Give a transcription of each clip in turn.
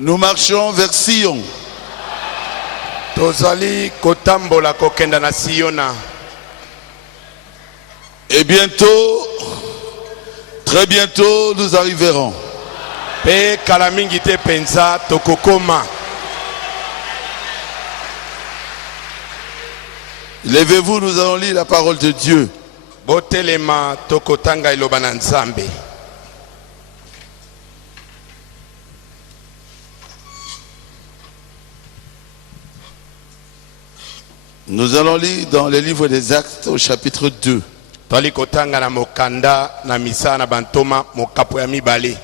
Nous marchons vers Sion. Tozali kotambola kokenda na Siona. Et bientôt, très bientôt, nous arriverons. Pe kalamingi te penza tokokoma. Levez-vous, nous allons lire la parole de Dieu. Botelema tokotanga iloba na Nzambe. Nous allons lire dans le livre des Actes au chapitre 2. Toli kotanga na mokanda na misa na bantoma mokapo ya mibale.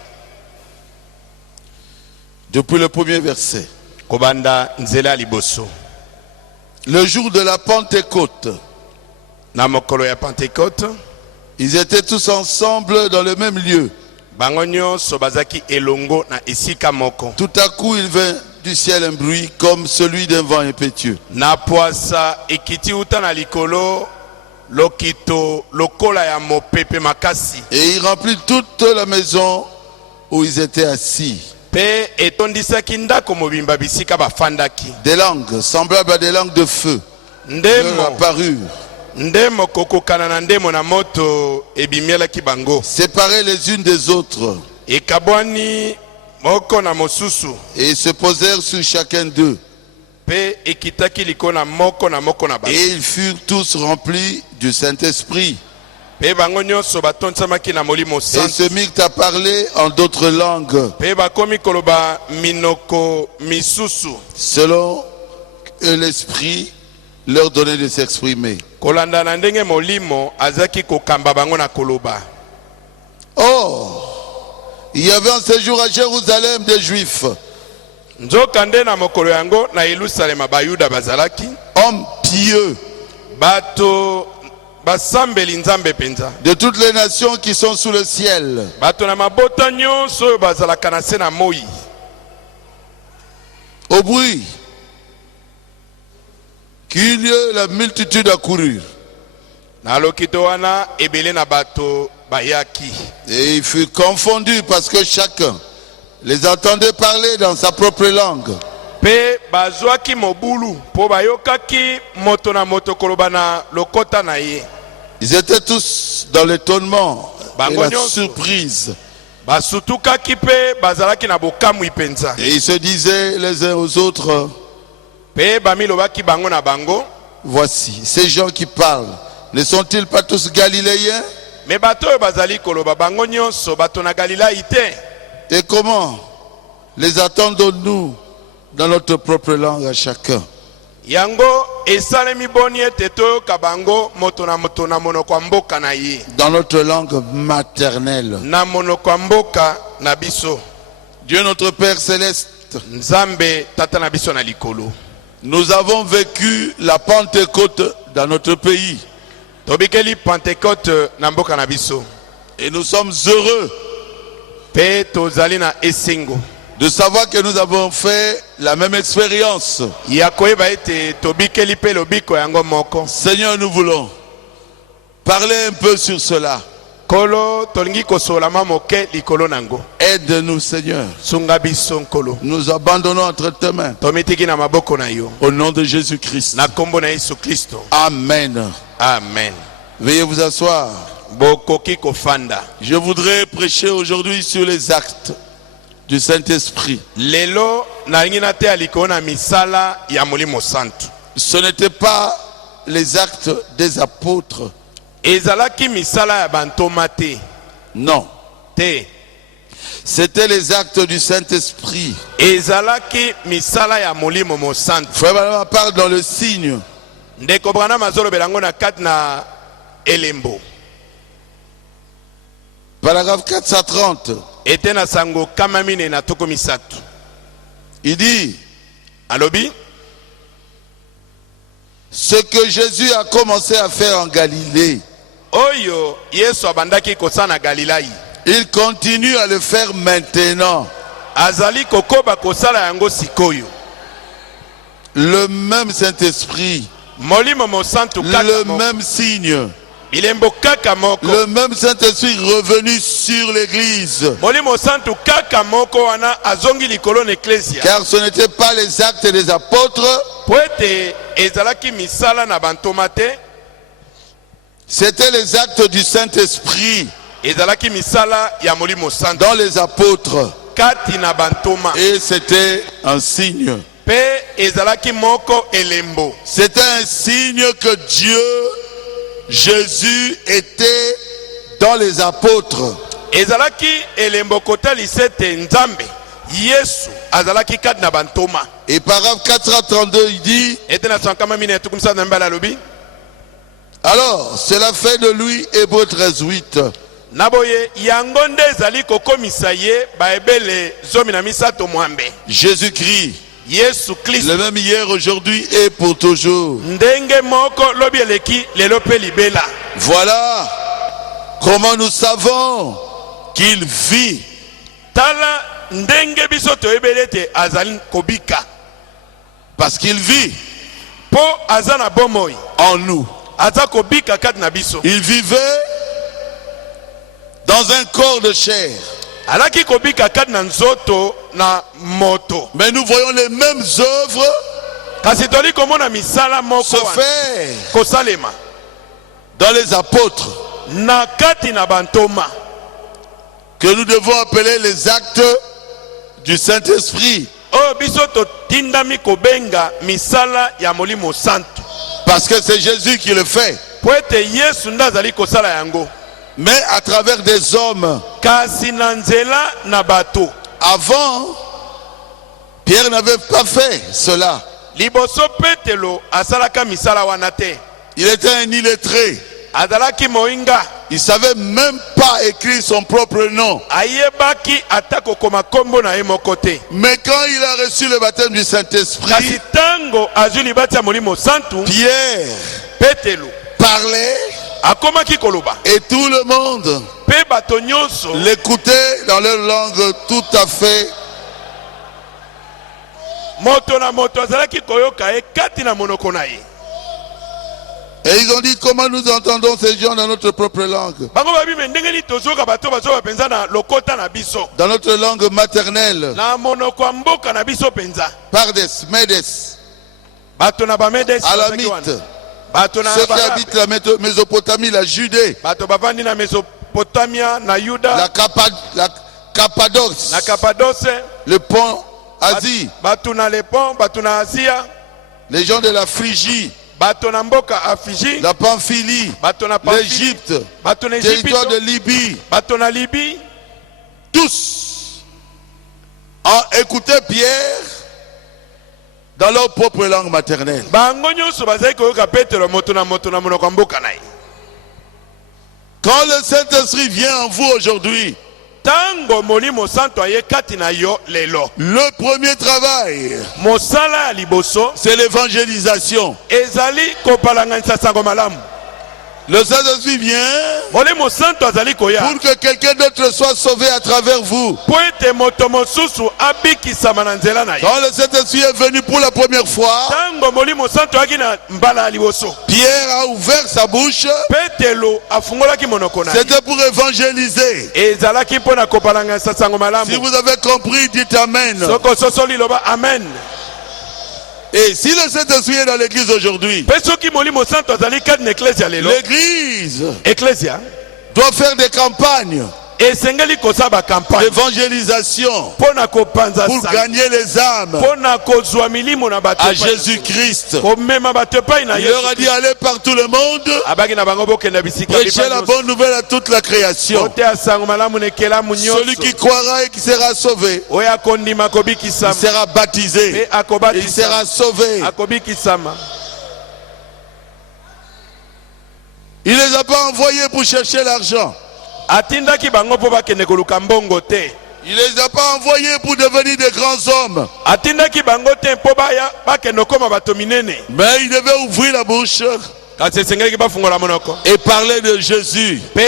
Depuis le premier verset. Kobanda nzela liboso. Le jour de la Pentecôte. Na mokolo ya Pentecôte. Ils étaient tous ensemble dans le même lieu. Bangonyo sobazaki elongo na esika moko. Tout à coup, il vint du ciel un bruit comme celui d'un vent impétueux. Na poasa ekiti uta na likolo lokito lokola ya mopepe makasi. Et il remplit toute la maison où ils étaient assis. Pe etondisaki ndako mobimba bisika bafandaki. Des langues semblables à des langues de feu leur apparurent. Ndemo kokokana na ndemo na moto ebimielaki bango. Séparées les unes des autres. Ekabwani moko na mosusu. Et se posèrent sur chacun d'eux. Pe ekitaki likona moko na moko na bango. Et ils furent tous remplis du Saint-Esprit. Pe bango nyonso batonsamaki na molimo Et santo. se mirent à parler en d'autres langues, Pe bakomi koloba minoko misusu. selon que l'Esprit leur donnait de s'exprimer. Kolanda na ndenge molimo azaki kokamba bango na koloba. Or, il y avait en ce jour à Jérusalem des Juifs, Nzokande na mokolo yango na Yerusalema bayuda bazalaki. hommes pieux, Bato basambeli nzambe penza. de toutes les nations qui sont sous le ciel. Bato na mabota nyonso oyo bazalaka na se na moi. Au bruit qu'il y eut, la multitude accourut. Na lokito wana ebele na bato bayaki. Et ils furent confondus parce que chacun les entendait parler dans sa propre langue. Pe bazwaki mobulu po bayokaki moto na moto koloba na lokota na ye. Ils étaient tous dans l'étonnement et la Bango surprise. Basutukaki pe bazalaki na bokamwi penza. Et ils se disaient les uns aux autres, Pe bamilobaki bango na bango. voici, ces gens qui parlent, ne sont-ils pas tous galiléens? Me bato oyo bazali koloba bango nyonso bato na Galilai te. Et comment les attendons-nous dans notre propre langue à chacun? Yango esalemi boni ete toyoka bango moto na monoko ya mboka na ye. Dans notre langue maternelle. Na monoko ya mboka na biso. Dieu notre Père céleste, Nzambe tata na biso na likolo. nous avons vécu la Pentecôte dans notre pays. Tobikeli Pentecôte na mboka na biso. Et nous sommes heureux Pe tozali na esengo. de savoir que nous avons fait la même expérience. Ya koyeba ete tobikeli pe lobiko yango moko. Seigneur, nous voulons parler un peu sur cela. Kolo tolingi kosolama moke likolo nango. Aide-nous, Seigneur. Sunga biso nkolo. Nous abandonnons entre tes mains. Tomitiki na maboko na yo. Au nom de Jésus-Christ. Na kombo na Yesu Kristo. Amen. Amen. Veuillez vous asseoir. Bokoki kofanda. Je voudrais prêcher aujourd'hui sur les actes du Saint-Esprit. Lelo nalingi na te aliko na misala ya molimo santo. Ce n'était pas les actes des apôtres. Ezalaki misala ya bantoma te. Non. Te. C'était les actes du Saint-Esprit. Ezalaki misala ya molimo mo santo. Frère Branham parle dans le signe. Ndeko Branham azolobela na kati na elembo. Paragraphe 430. Ete na sango kama mine na toko misato. Il dit, Alobi, ce que Jésus a commencé à faire en Galilée, oyo Yesu abandaki kosana Galilai. il continue à le faire maintenant. Azali kokoba kosala yango sikoyo. Le même Saint-Esprit, Molimo mo santo kaka le mo. même signe, bilembo kaka moko le même Saint-Esprit revenu sur l'église. molimo santu kaka moko wana azongi likolo na ecclesia Car ce n'étaient pas les actes des apôtres, po ete ezalaki misala na bantoma te, c'était les actes du Saint-Esprit ezalaki misala ya molimo santu dans les apôtres. kati na bantoma, Et c'était un signe. pe ezalaki moko elembo. C'était un signe que Dieu, Jésus, était dans les apôtres. Ezalaki elembo kotalisa ete nzambe yesu azalaki kati na bantoma. Et paragraphe 432, il dit: Ete na sankama mine tukumisa na mbala lobi. alors, cela fait de lui, Hébreux 13:8. Naboye yango nde ezali kokomisa ye baebele zomi na misato mwambe. Jésus-Christ, Yesu Kristo le même hier, aujourd'hui et pour toujours. ndenge moko lobi eleki lelo pe libela. Voilà comment nous savons qu'il vit. Tala ndenge biso toyebeli te azali kobika. Parce qu'il vit Po aza na bomoi. en nous. Aza kobika kati na biso. Il vivait dans un corps de chair. Alaki kobika kati na nzoto na moto. Mais nous voyons les mêmes œuvres Kasi toli komona misala moko se wana faire kosalema dans les apôtres, na kati na bantoma que nous devons appeler les actes du Saint-Esprit. oyo biso totindami kobenga misala ya molimo santu, Parce que c'est Jésus qui le fait. po ete yesu nde azali kosala yango, Mais à travers des hommes. kasi na nzela na bato. Avant, Pierre n'avait pas fait cela. Liboso Petelo asalaka misala wana te. Il était un illettré. Azalaki moinga, Il ne savait même pas écrire son propre nom. ayebaki atako koma kombo na ye moko te. Mais quand il a reçu le baptême du Kasi Saint-Esprit, tango azwi libati ya molimo santu, Pierre Petelo parlait akomaki koloba, et tout le monde pe bato nyonso l'écoutait dans leur langue tout à fait. moto na moto azalaki koyoka ye kati na monoko na ye. Et ils ont dit: comment nous entendons ces gens dans notre propre langue, Bango babime ndenge ni tozoka bato bazoba penza na lokota na biso, dans notre langue maternelle, na monoko ya mboka na biso penza. Pardes, Médès, Bato na bamedes Alamite, bato na ceux qui Barabe, habitent la Mésopotamie, la Judée, bato bavandi na Mesopotamia na Yuda la Cappadoce, na Kapadose, le pont Asie, bato na Lepon, bato na Asia, les gens de la Phrygie, bato na mboka Afiji, la Pamphylie, bato na Pamphylie, l'Égypte, bato na Égypte, territoire de Libye, bato na Libye, tous ont écouté Pierre dans leur propre langue maternelle. bango nyonso bazali koyoka Petelo moto na monoko ya mboka na ye. Quand le Saint-Esprit vient en vous aujourd'hui, Tango molimo santo aye kati na yo lelo, le premier travail, mosala ya liboso c'est l'évangélisation. ezali kopalanganisa sango malamu. Le Saint-Esprit vient Molimo santo azali koya pour que quelqu'un d'autre soit sauvé à travers vous. po ete moto mosusu abikisama na nzela na ye. Quand le Saint-Esprit est venu pour la première fois, Tango molimo santo ayaki na mbala ya liboso, Pierre a ouvert sa bouche. Petelo afungolaki monoko na ye. C'était pour évangéliser. Ezalaki mpo na kopalanganisa sango Si malamu. vous avez compris, dites Amen. Soko sosoli loba amen. Et si le Saint-Esprit est dans l'église aujourd'hui, Pe soki molimo santo azali kati na eklesia lelo, l'église eklesia doit faire des campagnes esengeli kosala bakampagne d'évangélisation mpo na kopanza pour sango, gagner les âmes mpo na kozwa milimo na bato à epai na Jésus-Christ. komema bato epai na Il leur a Yesu. dit: allez par tout le monde, Abaki na bango bokenda bisika prêchez la bonne nouvelle à toute la création. ote ya sango malamu na ekelamu Celui qui nyonso, croira et qui sera sauvé, oyo akondima il akobikisama, sera baptisé, pe il akobatisa sera sauvé. akobikisama. Il ne les a pas envoyés pour chercher l'argent. Atindaki bango mpo bakende koluka mbongo te. Il ne les a pas envoyés pour devenir des grands hommes. Atindaki bango te mpo baya bakende koma bato minene. Mais il devait ouvrir la bouche Kasi esengelaki bafungola monoko et parler de Jésus. pe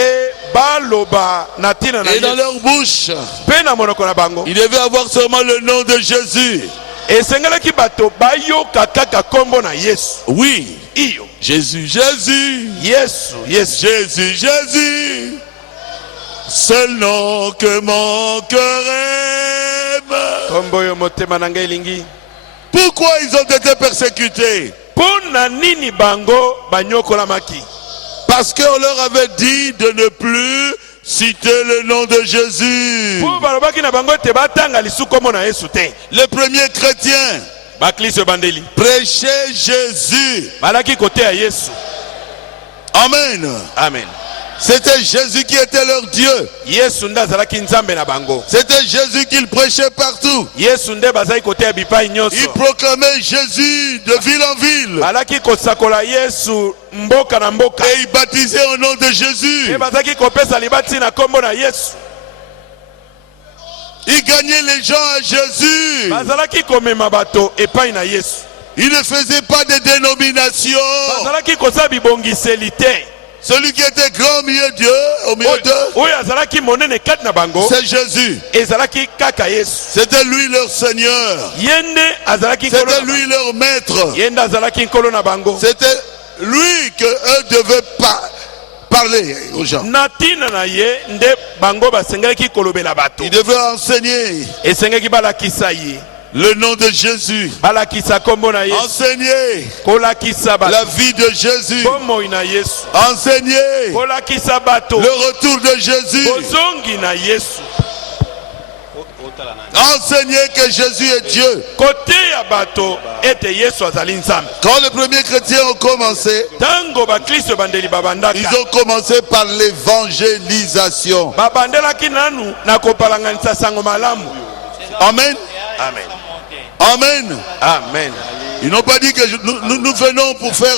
baloba na ntina na Et dans Yesu, leur bouche, pe na monoko na bango il devait avoir seulement le nom de Jésus. esengelaki bato bayoka kaka kombo na Yesu. Oui. Iyo. Jésus, Jésus. Yesu, Yesu. Jésus, Jésus. Seul nom que mon cœur aime. Kombo yo motema na ngai elingi. Pourquoi ils ont été persécutés? Pona nini bango banyokolamaki? Parce qu'on leur avait dit de ne plus citer le nom de Jésus. Po balobaki na bango te batanga lisu kombo na Yesu te. Les premiers chrétiens Bakliso bandeli. prêchaient Jésus. Balaki kote ya Yesu. Amen. Amen. C'était Jésus qui était leur Dieu. Yesu nda azalaki nzambe na bango. C'était Jésus qu'ils prêchaient partout. Yesu nde bazali kote ya bipai nyonso. Ils proclamaient Jésus de ville en ville. Balaki kosakola Yesu mboka na mboka. Et ils baptisaient au nom de Jésus. E bazaki kopesa libati na kombo na Yesu. Ils gagnaient les gens à Jésus. Bazalaki komema bato epai na Yesu. Ils ne faisaient pas de dénomination. Bazalaki kosa bibongiseli te. Celui qui était grand au milieu Dieu, au milieu d'eux, Oyo azalaki monene kati na bango. c'est Jésus. Ezalaki kaka Yesu. C'était lui leur Seigneur. Yende azalaki nkolo C'était na lui leur maître. Yende azalaki nkolo na bango. C'était lui que eux devaient parler aux gens. Natina na ye nde bango basengelaki kolobela bato. Ils devaient enseigner Esengeki balakisa ye. le nom de Jésus. Balakisa kombo na Yesu. Enseigner Kolakisa bato. la vie de Jésus. Kombo na Yesu. Enseigner Kolakisa bato. le retour de Jésus. Bozongi na Yesu. Enseigner que Jésus est Dieu. Kote ya bato ete Yesu azali nzambe. Quand les premiers chrétiens ont commencé, Tango bakristo bandeli babandaka. ils ont commencé par l'évangélisation. Babandelaki nanu na kopalanganisa sango malamu. Amen. Amen. Amen. Amen. Ils n'ont pas dit que nous venons pour faire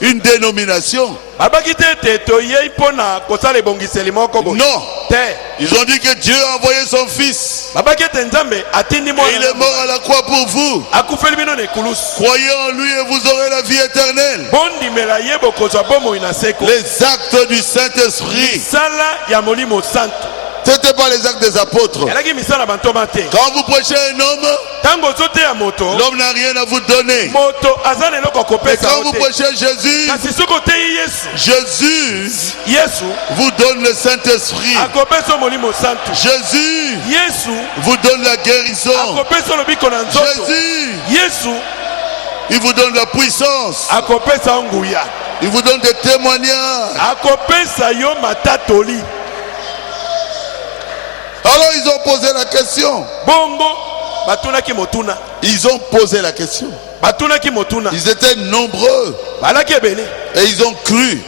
une dénomination. Babaki te te toyei pona kosala ebongiseli moko boye. Non. Te. Ils ont dit que Dieu a envoyé son fils. Babaki te nzambe atindi Et mwana. il est mort à la croix pour vous. Akufeli bino ne kulusu. Croyez en lui et vous aurez la vie éternelle. Bondimela ye bokozwa bomoi na seko. Les actes du Saint-Esprit. Sala ya molimo santo. Ce n'était pas les actes des apôtres. Elaki misala bantoma te. Quand vous prêchez un homme, Tango zote ya moto. l'homme n'a rien à vous donner. Moto azana eloko Et kopesa quand vous ote. prêchez Jésus, Kasi soko te Yesu. Jésus Yesu vous donne le Saint-Esprit. akopesa molimo santo. Jésus Yesu vous donne la guérison. akopesa lobiko na nzoto. Jésus, Yesu il vous donne la puissance. akopesa nguya. Il vous donne des témoignages. Akopesa yo matatoli. Alors ils ont posé la question. Bongo batunaki motuna. Ils ont posé la question. Batunaki motuna. Ils étaient nombreux Balaki ebele. et ils ont cru.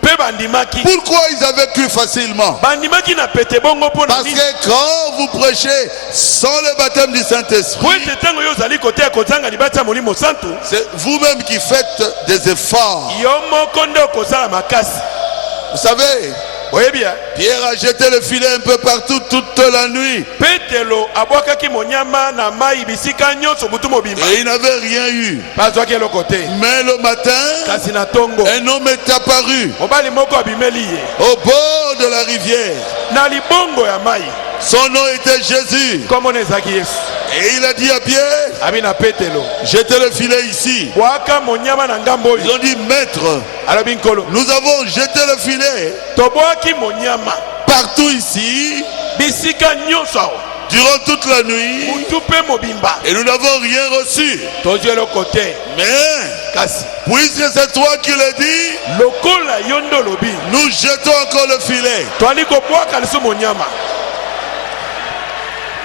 Pe bandimaki. Pourquoi ils avaient cru facilement? Bandimaki na pete bongo pona Parce nini? que quand vous prêchez sans le baptême du Saint-Esprit, Po ete tango yo zali kote ya kozanga libati ya molimo santo. c'est vous-même qui faites des efforts. Yo moko nde okosala makasi. Vous savez, Oyebia. Pierre a jeté le filet un peu partout toute la nuit Petelo abwakaki monyama na mai bisika nyonso butu mobimba. et il n'avait rien eu. Bazwaki eloko te. Mais le matin, Kasi na tongo. un homme est apparu Mobali moko abimeli ye. au bord de la rivière. Na libongo ya mai. Son nom était Jésus. Kombo na ezalaki Yesu. Et il a dit à Pierre, Abi na petelo. jetez le filet ici. Bwaka monyama na ngambo Ils oyo. ont dit, maître, Alobi nkolo. nous avons jeté le filet Tobwaki monyama. partout ici Bisika nyonso awa. durant toute la nuit Butu pe mobimba. et nous n'avons rien reçu. Tozwi eloko te. Mais, Kasi. puisque c'est toi qui l'as dit, Lokola yo nde olobi. nous jetons encore le filet. Twali kobwaka liso monyama.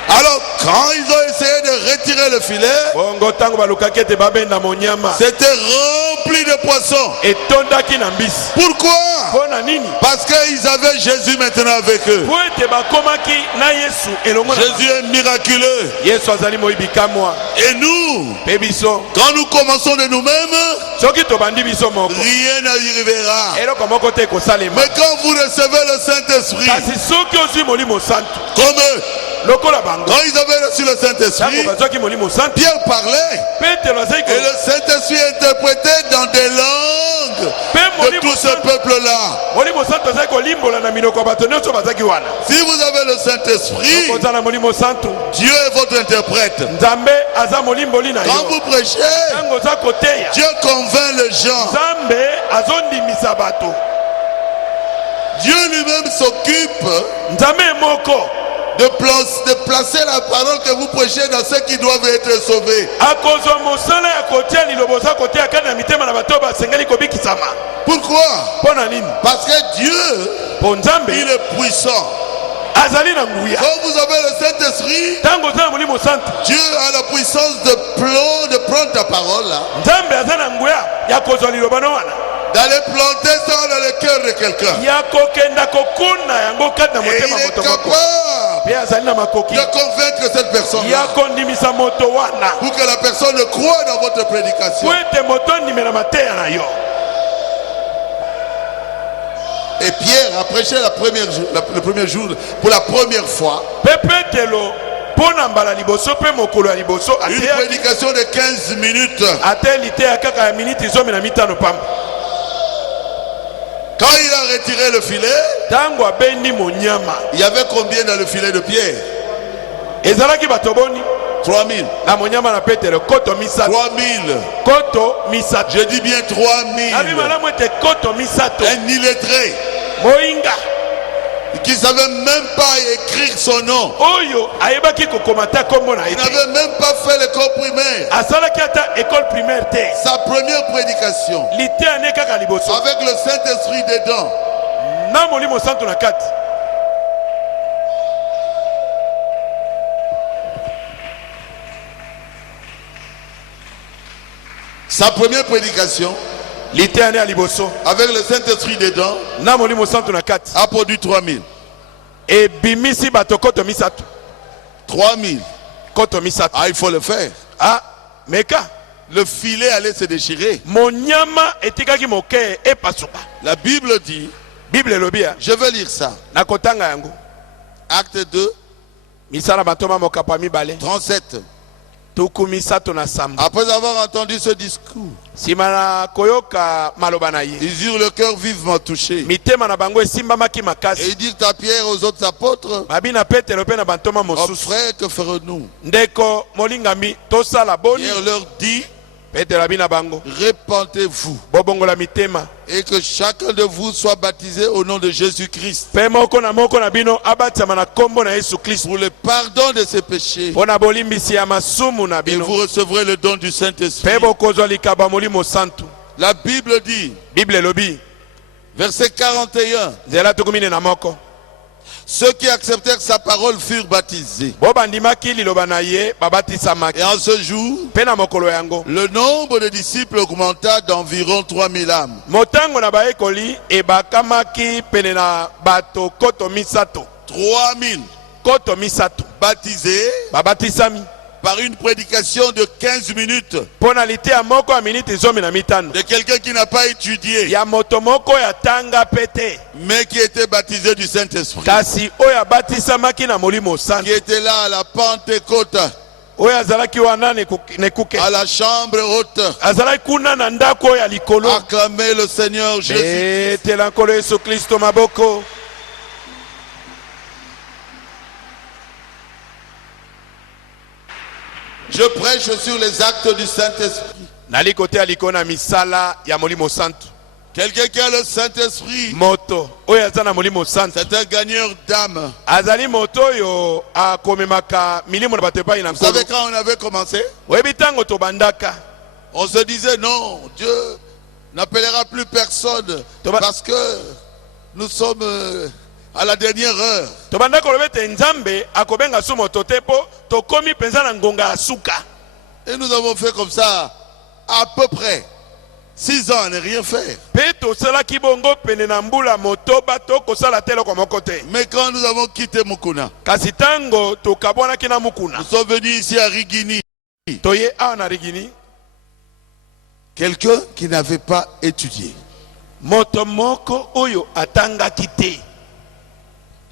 Alors, quand ils ont essayé de retirer le filet, Bongo tango balukaki ete babenda monyama. c'était rempli de poissons. Etondaki na mbisi. Pourquoi? Mpona nini? Parce qu'ils avaient Jésus maintenant avec eux. Po ete bakomaki na Yesu elongo na Jésus est miraculeux. Yesu azali moyibi kamwa. Et nous, Pe biso. quand nous commençons de nous-mêmes, Soki tobandi biso moko. rien n'arrivera. Eloko moko te ekosalema. Mais quand vous recevez le Saint-Esprit, Kasi soki ozwi molimo santo. comme eux, Lokola bango. quand ils avaient reçu le Tango Saint-Esprit, bazwaki molimo santo. Pierre parlait Petelo azali et le Saint-Esprit interprétait dans des langues de tout ce peuple-là. Si vous avez le Saint-Esprit, Dieu est votre interprète. Quand vous prêchez, Dieu convainc les gens. Dieu lui-même s'occupe de placer la parole que vous prêchez dans ceux qui doivent être sauvés. Pourquoi? Parce que Dieu, il est puissant. Quand vous avez le Saint-Esprit, Dieu a la puissance de prendre ta parole là, d'aller planter ça dans le cœur de quelqu'un. Et il est capable de convaincre cette personne-là pour que la personne croie dans votre prédication. Et Pierre a prêché le premier jour pour la première fois. Une prédication de 15 minutes. Quand il a retiré le filet, il y avait combien dans le filet de Pierre? 3000. 3000. Je dis bien 3000. Un illettré qui ne savait même pas écrire son nom. Il n'avait même pas fait l'école primaire. Sa première prédication avec le Saint-Esprit dedans. Sa première prédication avec le Saint-Esprit dedans a produit 3000. 3000. Ah, il faut le faire. Le filet allait se déchirer. La Bible dit, je vais lire ça. Acte 2, 37. Après avoir entendu ce discours, ils eurent le cœur vivement touché. Et ils dirent à Pierre et aux autres apôtres, oh frère, que ferons-nous? Pierre leur dit, répentez-vous et que chacun de vous soit baptisé au nom de Jésus-Christ pour le pardon de ses péchés, et vous recevrez le don du Saint-Esprit. La Bible dit, verset 41, ceux qui acceptèrent sa parole furent baptisés. Et en ce jour, le nombre de disciples augmenta d'environ 3000 âmes. 3000 baptisés par une prédication de 15 minutes de quelqu'un qui n'a pas étudié mais qui était baptisé du Saint-Esprit, qui était là à la Pentecôte, à la chambre haute, acclamer le Seigneur Jésus. Je prêche sur les actes du Saint-Esprit. Quelqu'un qui a le Saint-Esprit, c'est un gagneur d'âme. Vous savez quand on avait commencé, on se disait non, Dieu n'appellera plus personne parce que nous sommes à la dernière heure. Et nous avons fait comme ça à peu près 6 ans à ne rien faire. Mais quand nous avons quitté Mukuna, nous sommes venus ici à Rigini. Quelqu'un qui n'avait pas étudié.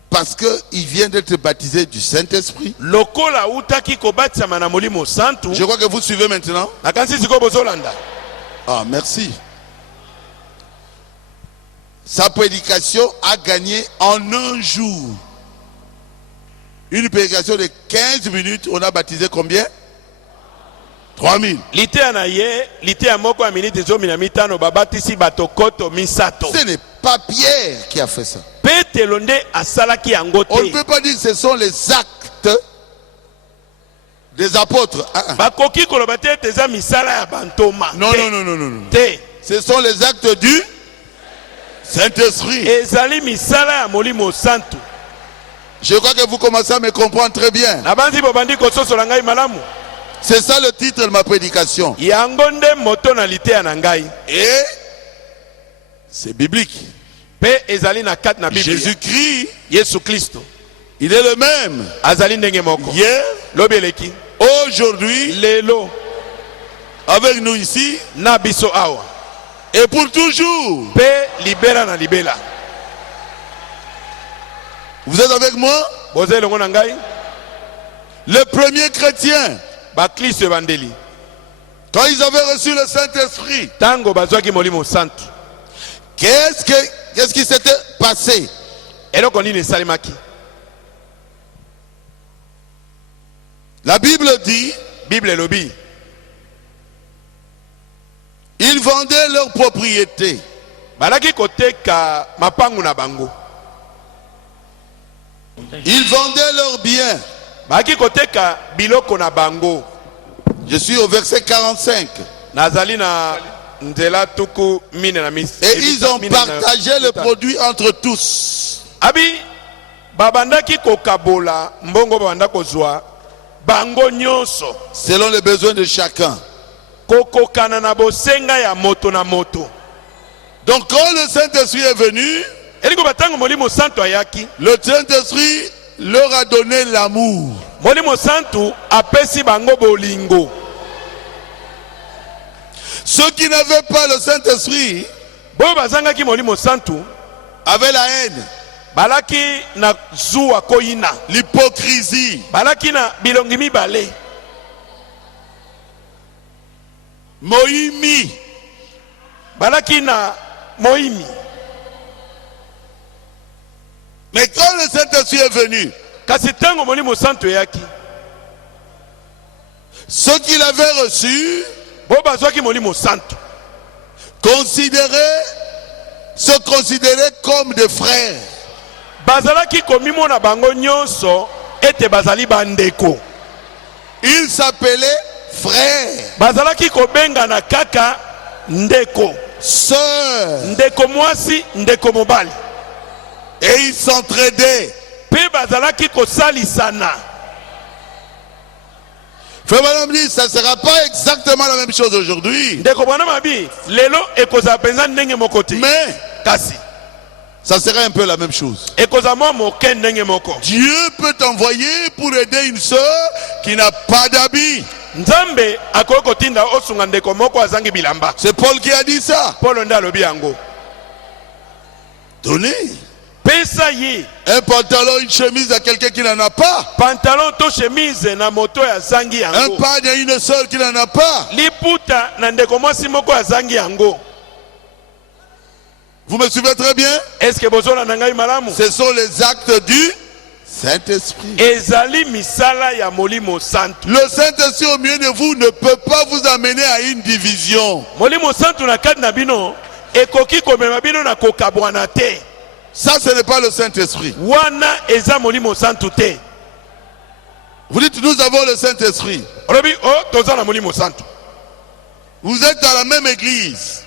Parce qu'il vient d'être baptisé du Saint-Esprit. Je crois que vous suivez maintenant. Ah, merci. sa prédication a gagné en un jour. Une prédication de 15 minutes, on a baptisé combien? 3000. Ce n'est pas Pierre qui a fait ça. On ne peut pas dire que ce sont les actes des apôtres. Non. Ce sont les actes du Saint-Esprit. Je crois que vous commencez à me comprendre très bien. C'est ça le titre de ma prédication. Et c'est biblique. Jésus-Christ, il est le même. Hier, aujourd'hui, avec nous ici, et pour toujours. Vous êtes avec moi? Le premier chrétien, quand ils avaient reçu le Saint-Esprit, qu'est-ce qui s'était passé? La Bible dit, ils vendaient leurs propriétés. Ils vendaient leurs biens. Je suis au verset 45. Et ils ont partagé le produit entre tous. Selon les besoins de chacun. Donc quand le Saint-Esprit est venu, le Saint-Esprit leur a donné l'amour. Ceux qui n'avaient pas le Saint-Esprit avaient la haine, l'hypocrisie, Moïmi. Mais quand le Saint-Esprit est venu, ceux qui l'avaient reçu se considéraient comme des frères. Ils s'appelaient frères, sœurs, et ils s'entraidaient. Frère Madame dit, ça ne sera pas exactement la même chose aujourd'hui. Mais ça sera un peu la même chose. Dieu peut t'envoyer pour aider une soeur qui n'a pas d'habit. C'est Paul qui a dit ça. Donnez un pantalon, une chemise à quelqu'un qui n'en a pas. Un pagne à une soeur qui n'en a pas. Vous me suivez très bien? Ce sont les actes du Saint-Esprit. Le Saint-Esprit au milieu de vous ne peut pas vous amener à une division. Ça, ce n'est pas le Saint-Esprit. Vous dites, nous avons le Saint-Esprit. Vous êtes dans la même église.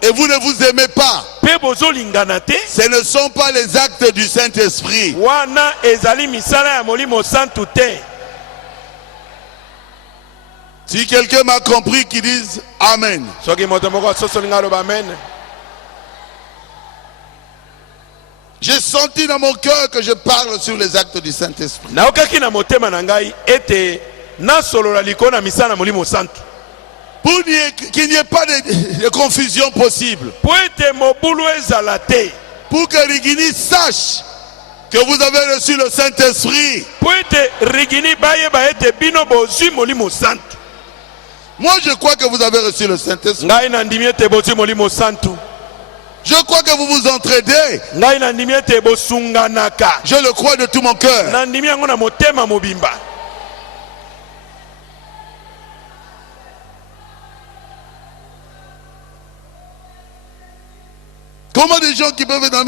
Et vous ne vous aimez pas. Ce ne sont pas les actes du Saint-Esprit. Si quelqu'un m'a compris, qu'il dise Amen. J'ai senti dans mon cœur que je parle sur les actes du Saint-Esprit. Pour qu'il n'y ait pas de confusion possible. Pour que Rigini sache que vous avez reçu le Saint-Esprit. Moi je crois que vous avez reçu le Saint-Esprit. Je crois que vous vous entraidez. Je le crois de tout mon cœur. Comment des gens qui peuvent être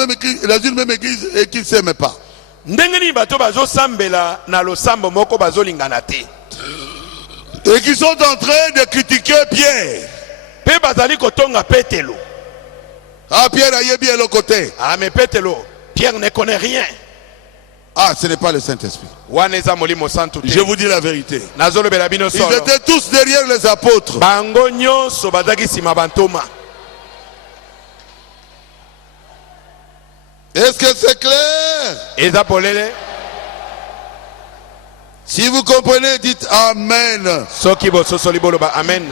dans une même église et qui ne s'aiment pas? Et qui sont en train de critiquer Pierre. Ah, Pierre a bien le côté. Ah, mais Pierre ne connaît rien. Ah, ce n'est pas le Saint-Esprit. Je vous dis la vérité. Ils étaient tous derrière les apôtres. Est-ce que c'est clair? Si vous comprenez, dites Amen. Amen.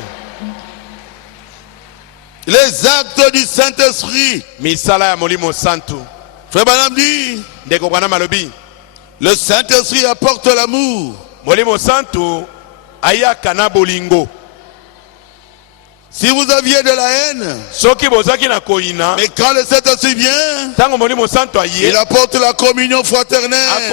Les actes du Saint-Esprit. Frère Branham dit, le Saint-Esprit apporte l'amour. Si vous aviez de la haine, mais quand le Saint-Esprit vient, il apporte la communion fraternelle.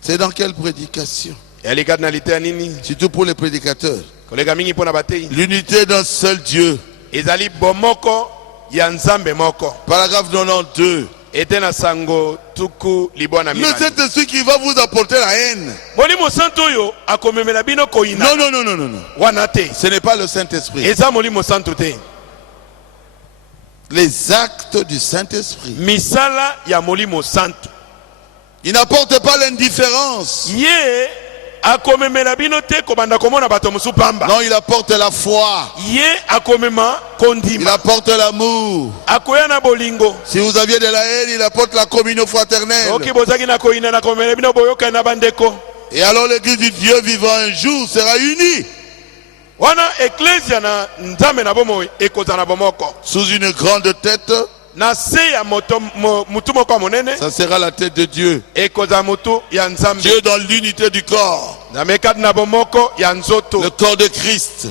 C'est dans quelle prédication? Surtout pour les prédicateurs. L'unité d'un seul Dieu. Paragraphe 92. Le Saint-Esprit qui va vous apporter la haine. Non. Ce n'est pas le Saint-Esprit. Les actes du Saint-Esprit. Il n'apporte pas l'indifférence. Non, il apporte la foi. Il apporte l'amour. Si vous aviez de la haine, il apporte la communion fraternelle. Et alors l'église du Dieu vivant un jour sera unie sous une grande tête. Ça sera la tête de Dieu. Dieu dans l'unité du corps. Le corps de Christ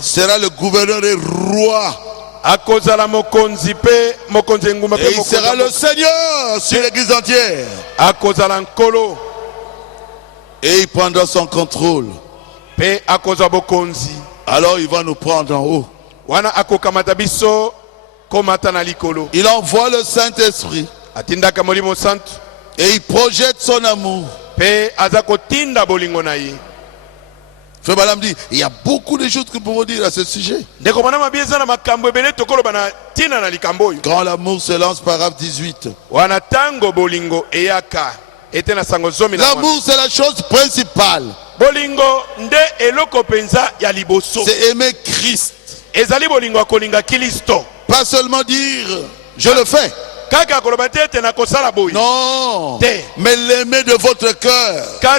sera le gouverneur et roi. Et il sera le Seigneur sur l'église entière. Et il prendra son contrôle. Alors il va nous prendre en haut. Il envoie le Saint-Esprit et il projette son amour. Frère Branham dit, il y a beaucoup de choses que nous pouvons dire à ce sujet. Quand l'amour se lance, paragraphe 18. L'amour, c'est la chose principale. C'est aimer Christ. Pas seulement dire, je le fais. Non, mais l'aimer de votre cœur. Ça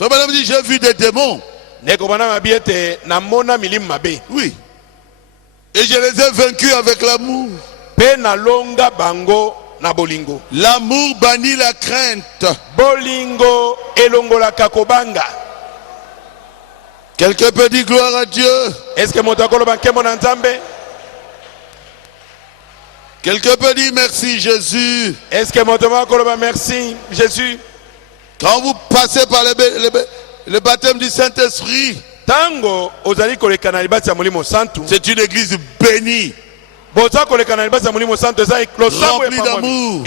veut dire, j'ai vu des démons. Oui. Et je les ai vaincus avec l'amour. L'amour bannit la crainte. Quelqu'un peut dire gloire à Dieu. Quelqu'un peut dire merci Jésus. Merci Jésus. Quand vous passez par le baptême du Saint-Esprit, c'est une église bénie, remplie d'amour.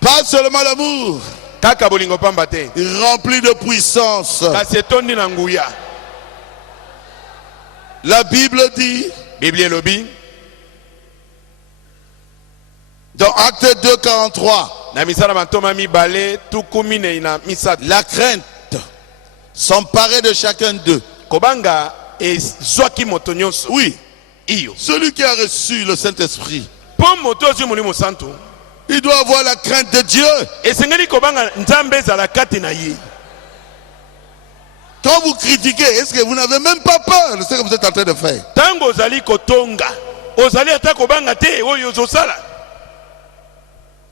Pas seulement l'amour, rempli de puissance. La Bible dit, dans Acte 2, 43, la crainte s'emparait de chacun d'eux. Oui, celui qui a reçu le Saint-Esprit, il doit avoir la crainte de Dieu. Quand vous critiquez, est-ce que vous n'avez même pas peur de ce que vous êtes en train de faire?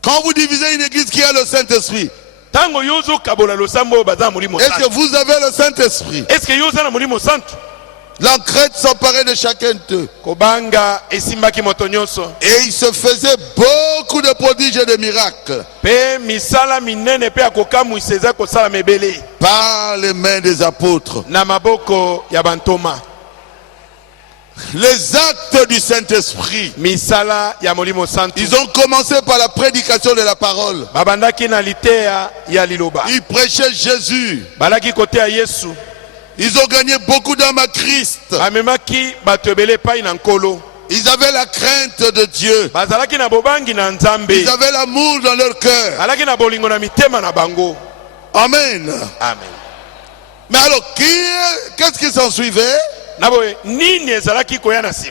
Quand vous divisez une église qui a le Saint-Esprit, est-ce que vous avez le Saint-Esprit? L'entraide s'emparait de chacun d'eux. Et il se faisait beaucoup de prodiges et de miracles par les mains des apôtres. Les actes du Saint-Esprit. Ils ont commencé par la prédication de la parole. Ils prêchaient Jésus. Ils ont gagné beaucoup d'âmes à Christ. Ils avaient la crainte de Dieu. Ils avaient l'amour dans leur cœur. Amen. Amen. Mais alors, qu'est-ce qui s'en suivait?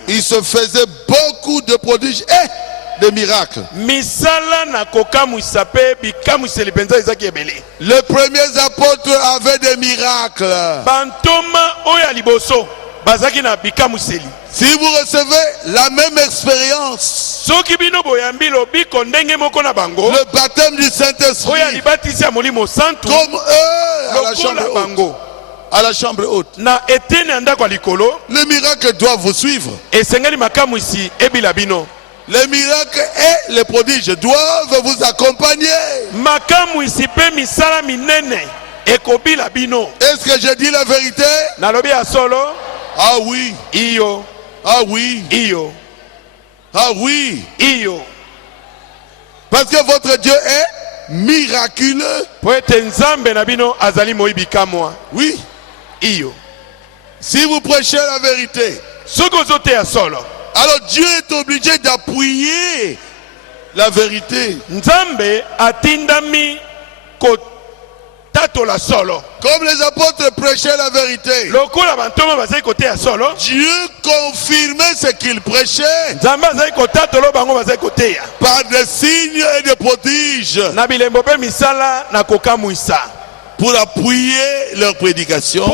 Il se faisait beaucoup de prodiges et de miracles. Les premiers apôtres avaient des miracles. Si vous recevez la même expérience, le baptême du Saint-Esprit, comme eux à la chambre haute, les miracles doivent vous suivre. Les miracles et les prodiges doivent vous accompagner. Est-ce que je dis la vérité? Ah oui. Ah oui. Ah oui. Parce que votre Dieu est miraculeux. Oui. Si vous prêchez la vérité, alors Dieu est obligé d'appuyer la vérité. Comme les apôtres prêchaient la vérité, Dieu confirmait ce qu'ils prêchaient par des signes et des prodiges pour appuyer leur prédication.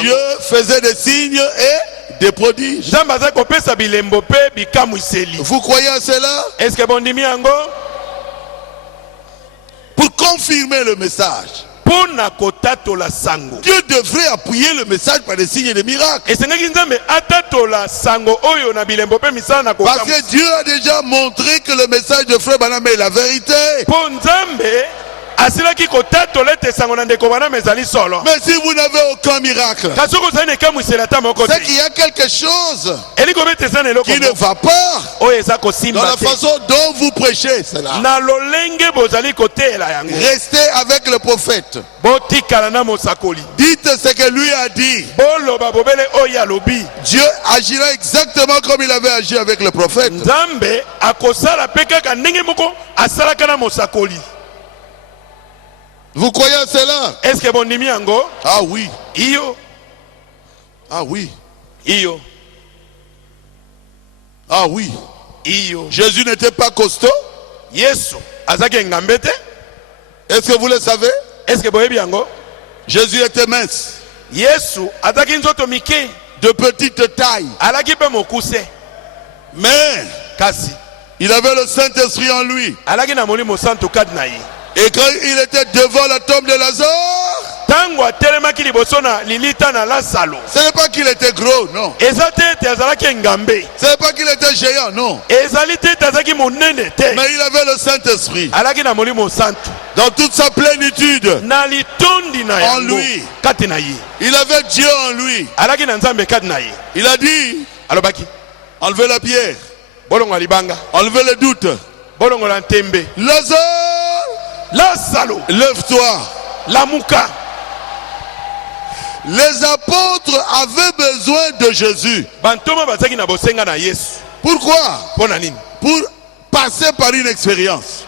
Dieu faisait des signes et des prodiges. Vous croyez à cela? Pour confirmer le message, Dieu devrait appuyer le message par des signes et des miracles. Parce que Dieu a déjà montré que le message de Frère Branham est la vérité. Mais si vous n'avez aucun miracle, c'est qu'il y a quelque chose qui ne va pas dans la façon dont vous prêchez cela. Restez avec le prophète. Dites ce que lui a dit. Dieu agira exactement comme il avait agi avec le prophète. Vous croyez à cela? Ah oui. Ah oui. Ah oui. Jésus n'était pas costaud? Est-ce que vous le savez? Jésus était mince, de petite taille, mais il avait le Saint-Esprit en lui. Et quand il était devant la tombe de Lazare, ce n'est pas qu'il était gros, non. Ce n'est pas qu'il était géant, non. Mais il avait le Saint-Esprit dans toute sa plénitude en lui. Il avait Dieu en lui. Il a dit, enlevez la pierre, enlevez le doute. Lazare, lève-toi. Les apôtres avaient besoin de Jésus. Pourquoi? Pour passer par une expérience.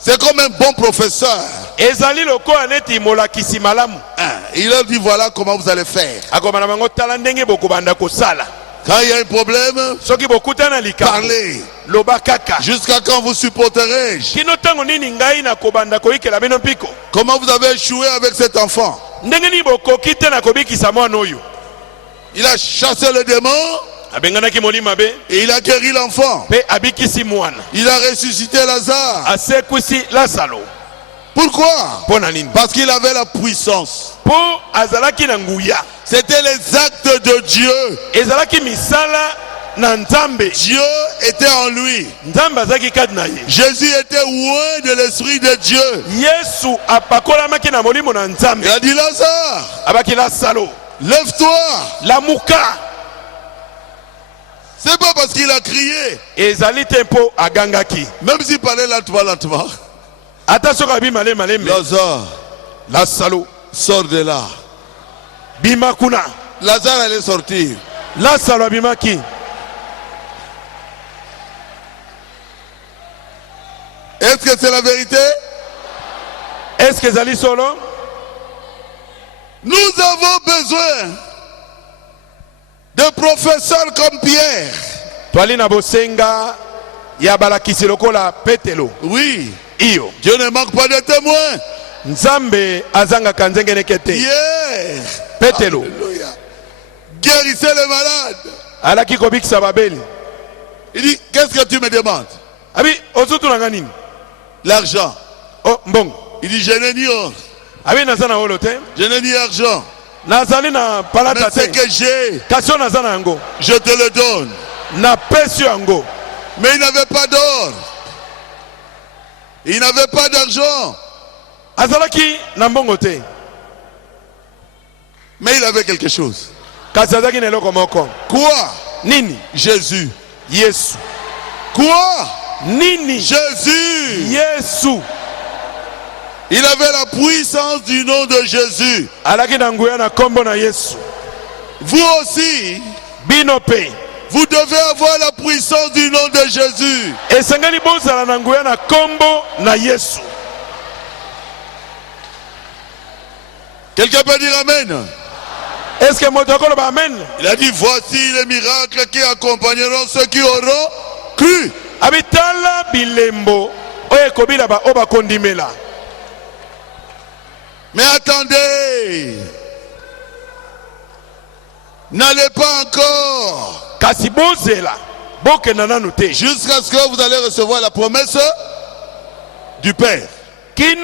C'est comme un bon professeur. Il leur dit voilà comment vous allez faire. Quand il y a un problème, parlez. Jusqu'à quand vous supporterai-je? Comment vous avez échoué avec cet enfant? Il a chassé le démon. Et il a guéri l'enfant. Il a ressuscité Lazare. Pourquoi? Parce qu'il avait la puissance. C'était les actes de Dieu. Dieu était en lui. Jésus était loin de l'esprit de Dieu. Il a dit Lazare, lève-toi. C'est pas parce qu'il a crié. Même s'il parlait lentement. Lazare, sors de là. Lazare allait sortir. Est-ce que c'est la vérité? Est-ce que Zali solo? Nous avons besoin de professeurs comme Pierre. Oui. Dieu ne manque pas de témoins. Pierre. Alléluia. Guérissez les malades. Il dit, qu'est-ce que tu me demandes? L'argent. Il dit, je n'ai ni or. Je n'ai ni argent. Mais ce que j'ai, je te le donne. Mais il n'avait pas d'or. Il n'avait pas d'argent. Mais il avait quelque chose. Quoi? Nini? Jésus. Yesu. Quoi? Nini? Jésus. Yesu. Il avait la puissance du nom de Jésus. Vous aussi, vous devez avoir la puissance du nom de Jésus. Quelqu'un peut dire Amen? Est-ce que Amen? Il a dit, voici les miracles qui accompagneront ceux qui auront cru. Mais attendez, n'allez pas encore jusqu'à ce que vous allez recevoir la promesse du Père. Mais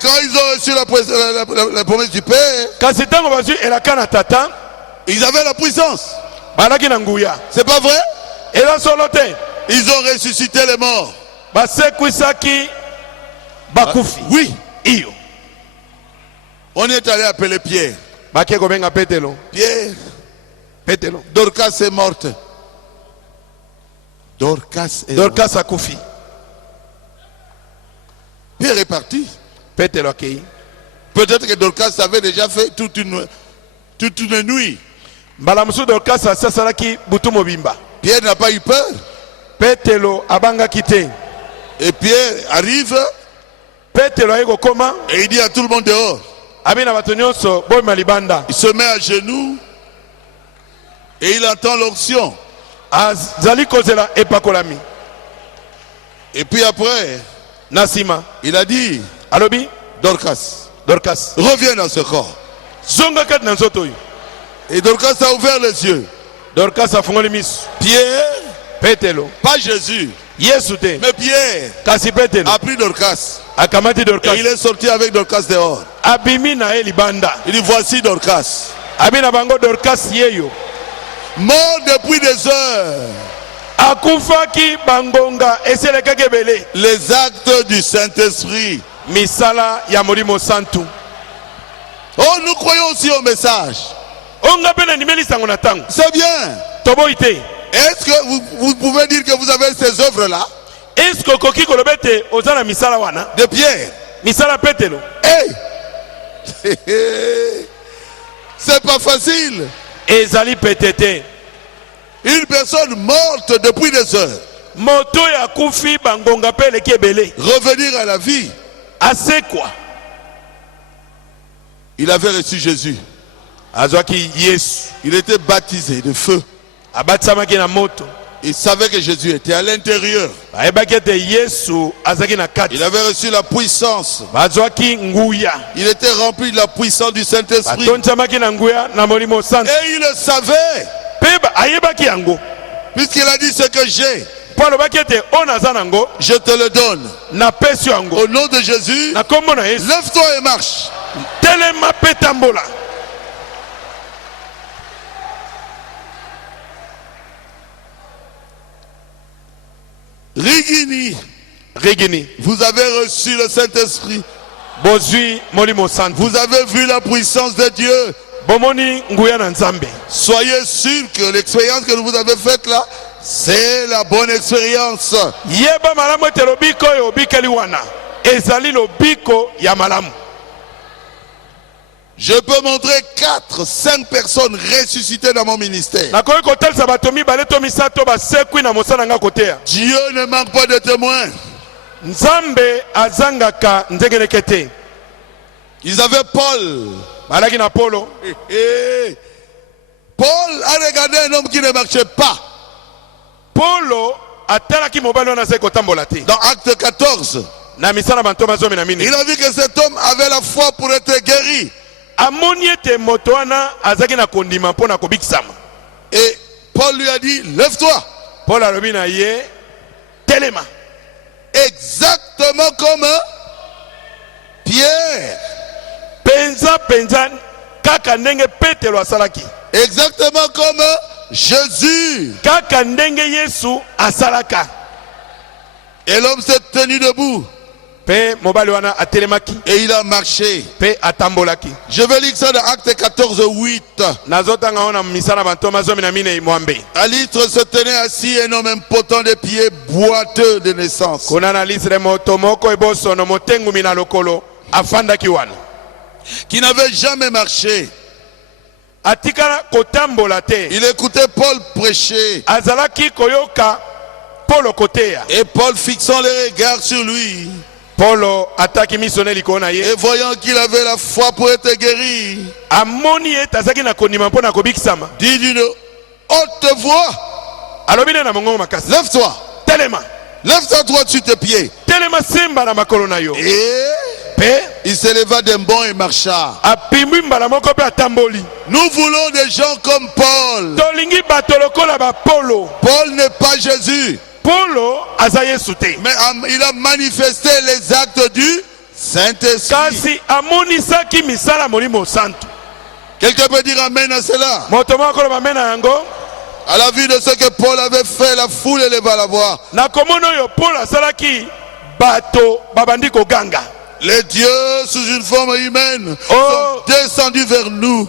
quand ils ont reçu la promesse du Père, ils avaient la puissance. C'est pas vrai? Ils ont ressuscité les morts. Oui. On est allé appeler Pierre. Pierre. Dorcas est morte. Dorcas a koufi. Pierre est parti. Peut-être que Dorcas avait déjà fait toute une nuit. Pierre n'a pas eu peur. Et Pierre arrive. Et il dit à tout le monde dehors. Il se met à genoux. Et il entend l'onction. Et puis après, il a dit, Dorcas, reviens dans ce corps. Et Dorcas a ouvert les yeux. Pierre, pas Jésus, mais Pierre a pris Dorcas. Et il est sorti avec Dorcas dehors. Il dit, voici Dorcas. Mort depuis des heures. Les actes du Saint-Esprit. Oh, nous croyons aussi au message. C'est bien. Est-ce que vous pouvez dire que vous avez ces œuvres-là? De Pierre. Hey! C'est pas facile. Une personne morte depuis des heures. Revenir à la vie. Il avait reçu Jésus. Il était baptisé de feu. Il savait que Jésus était à l'intérieur. Il avait reçu la puissance. Il était rempli de la puissance du Saint-Esprit. Et il le savait. Puisqu'il a dit ce que j'ai, je te le donne. Au nom de Jésus, lève-toi et marche. Rigini, vous avez reçu le Saint-Esprit. Vous avez vu la puissance de Dieu. Soyez sûr que l'expérience que vous avez faite là, c'est la bonne expérience. Je peux montrer 4, 5 personnes ressuscitées dans mon ministère. Dieu ne manque pas de témoins. Ils avaient Paul. Paul a regardé un homme qui ne marchait pas. Dans Acte 14, il a vu que cet homme avait la foi pour être guéri. Et Paul lui a dit, lève-toi. Exactement comme Pierre. Exactement comme Jésus. Et l'homme s'est tenu debout. Et il a marché. Je vais lire ça dans Acte 14, 8. À l'ître se tenait assis un homme impotent de pieds, boiteux de naissance, qui n'avait jamais marché. Il écoutait Paul prêcher. Et Paul fixant les regards sur lui, et voyant qu'il avait la foi pour être guéri, dit d'une haute voix, lève-toi. Lève-toi droit sur tes pieds. Et il s'éleva d'un bond et marcha. Nous voulons des gens comme Paul. Paul n'est pas Jésus, mais il a manifesté les actes du Saint-Esprit. Quelqu'un peut dire amen à cela? À la vue de ce que Paul avait fait, la foule éleva la voix. Les dieux sous une forme humaine sont descendus vers nous.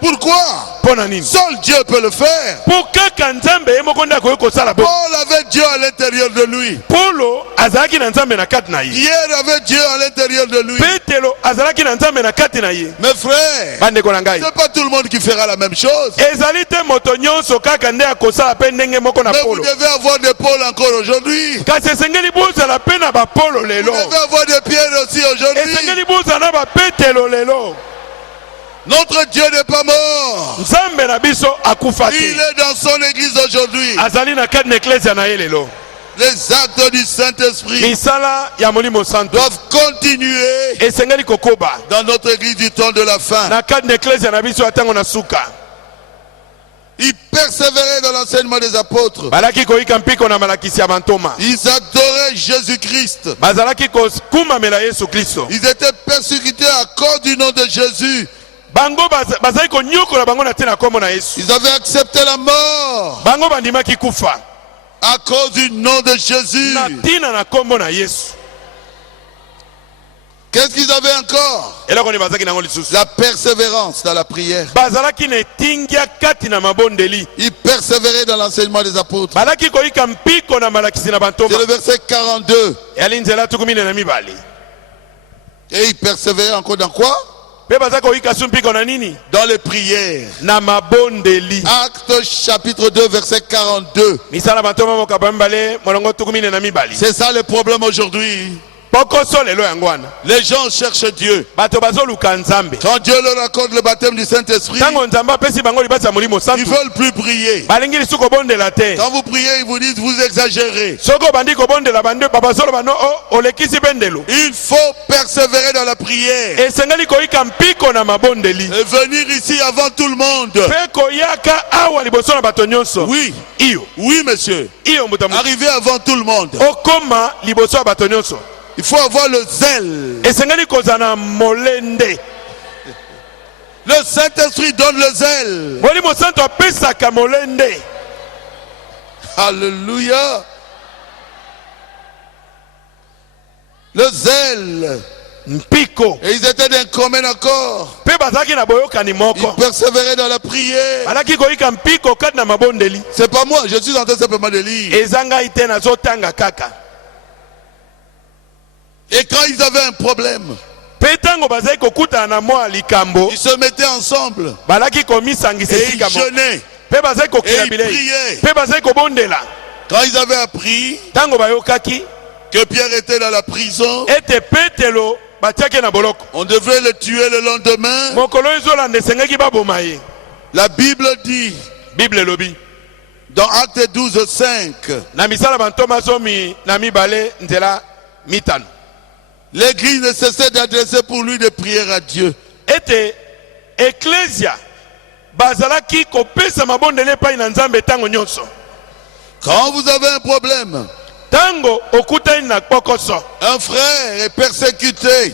Pourquoi? Seul Dieu peut le faire. Paul avait Dieu à l'intérieur de lui. Pierre avait Dieu à l'intérieur de lui. Mes frères, c'est pas tout le monde qui fera la même chose. Mais vous devez avoir des Paul encore aujourd'hui. Vous devez avoir des pierres aussi aujourd'hui. Notre Dieu n'est pas mort. Il est dans son église aujourd'hui. Les actes du Saint-Esprit doivent continuer dans notre église du temps de la fin. Ils persévéraient dans l'enseignement des apôtres. Ils adoraient Jésus-Christ. Ils étaient persécutés à cause du nom de Jésus. Ils avaient accepté la mort à cause du nom de Jésus. Qu'est-ce qu'ils avaient encore? La persévérance dans la prière. Ils persévéraient dans l'enseignement des apôtres. C'est le verset 42. Et ils persévéraient encore dans quoi? Dans les prières. Acte chapitre 2 verset 42. C'est ça le problème aujourd'hui. Les gens cherchent Dieu. Quand Dieu leur accorde le baptême du Saint-Esprit, ils ne veulent plus prier. Quand vous priez, ils vous disent vous exagérez. Il faut persévérer dans la prière et venir ici avant tout le monde. Oui, oui monsieur. Arriver avant tout le monde. Il faut avoir le zèle. Le Saint-Esprit donne le zèle. Alléluia. Le zèle. Et ils étaient d'un commun accord. Ils persévéraient dans la prière. C'est pas moi, je suis en train simplement de lire. Et quand ils avaient un problème, ils se mettaient ensemble. Et ils jeûnaient. Et ils priaient. Quand ils avaient appris que Pierre était dans la prison, on devait le tuer le lendemain. La Bible dit dans Acte 12, 5, l'Église ne cessait d'adresser pour lui des prières à Dieu. Quand vous avez un problème, un frère est persécuté,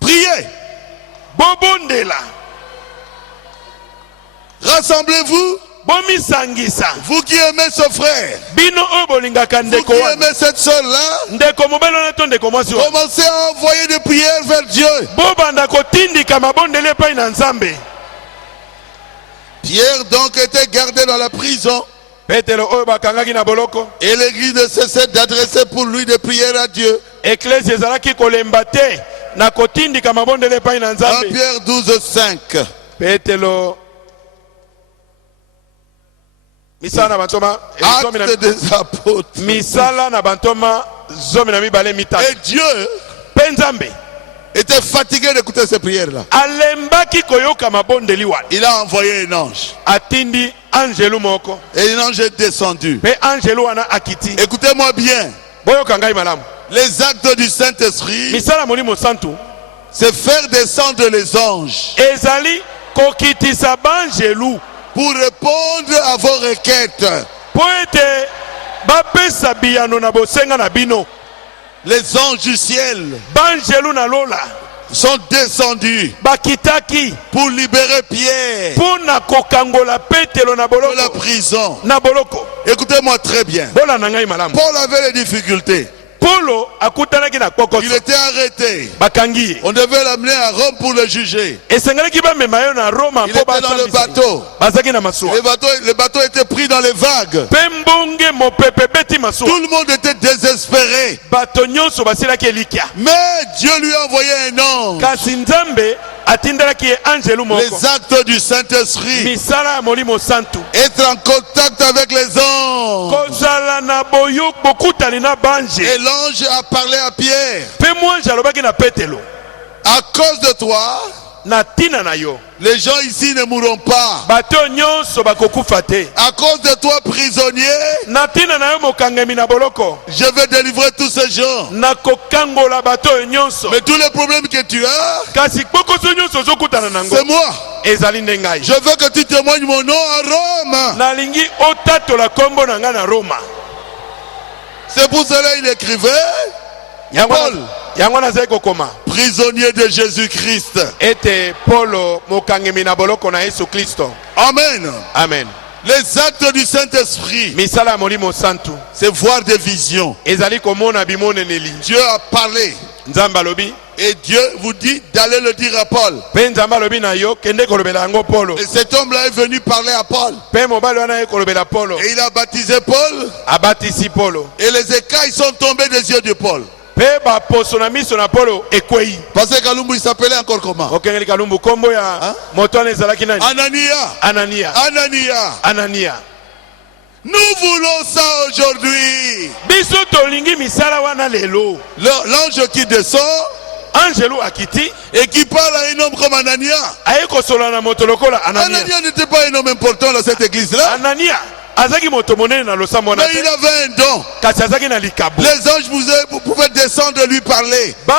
priez. Rassemblez-vous. Vous qui aimez ce frère, vous qui aimez cette soeur-là, commencez à envoyer des prières vers Dieu. Pierre donc était gardé dans la prison. Et l'Église ne cessait d'adresser pour lui des prières à Dieu. 1 Pierre 12, 5. Acte des apôtres. Et Dieu était fatigué d'écouter ces prières-là. Il a envoyé un ange. Et l'ange est descendu. Écoutez-moi bien. Les actes du Saint-Esprit, c'est faire descendre les anges pour répondre à vos requêtes. Les anges du ciel sont descendus pour libérer Pierre de la prison. Écoutez-moi très bien. Paul avait des difficultés. Il était arrêté. On devait l'amener à Rome pour le juger. Il était dans le bateau. Le bateau était pris dans les vagues. Tout le monde était désespéré. Mais Dieu lui a envoyé un ange. Les actes du Saint-Esprit. Être en contact avec les anges. Et l'ange a parlé à Pierre. À cause de toi, les gens ici ne mourront pas. À cause de toi, prisonnier, je vais délivrer tous ces gens. Mais tous les problèmes que tu as, c'est moi. Je veux que tu témoignes mon nom à Rome. C'est pour cela qu'il écrivait, Paul, prisonnier de Jésus-Christ. Amen. Amen. Les actes du Saint-Esprit, c'est voir des visions. Dieu a parlé. Et Dieu vous dit d'aller le dire à Paul. Et cet homme-là est venu parler à Paul. Et il a baptisé Paul. Et les écailles sont tombées des yeux de Paul. Parce que Kalumbu il s'appelait encore comment? Anania. Nous voulons ça aujourd'hui. L'ange qui descend et qui parle à un homme comme Anania. Anania n'était pas un homme important dans cette église-là. Mais il avait un don. Les anges pouvaient descendre et lui parler. Ce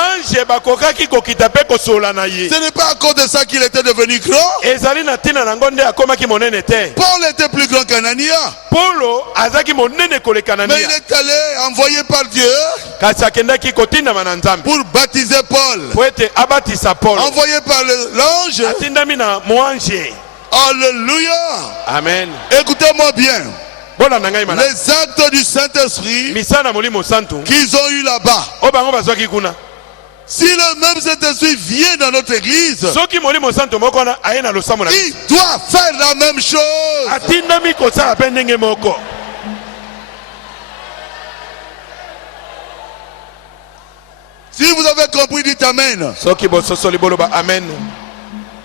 n'est pas à cause de ça qu'il était devenu grand. Paul était plus grand qu'Anania. Mais il est allé envoyé par Dieu pour baptiser Paul. Envoyé par l'ange. Alléluia. Amen. Écoutez-moi bien. Les actes du Saint-Esprit qu'ils ont eu là-bas. Si le même Saint-Esprit vient dans notre église, il doit faire la même chose. Si vous avez compris, dites Amen.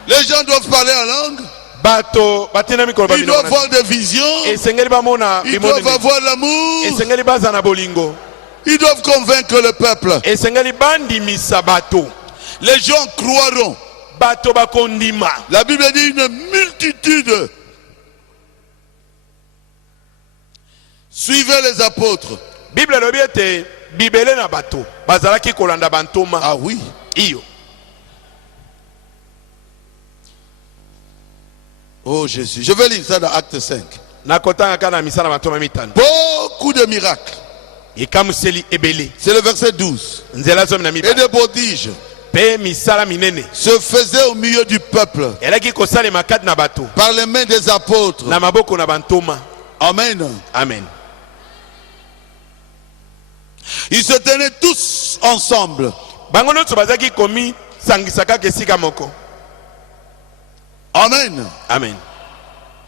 Les gens doivent parler en langue. Ils doivent voir des visions. Ils doivent avoir l'amour. Ils doivent convaincre le peuple. Les gens croiront. La Bible dit une multitude. Suivez les apôtres. Ah oui. Oh Jésus. Je vais lire ça dans Acte 5. Beaucoup de miracles. C'est le verset 12. Et des prodiges se faisaient au milieu du peuple par les mains des apôtres. Amen. Amen. Ils se tenaient tous ensemble. Amen. Amen.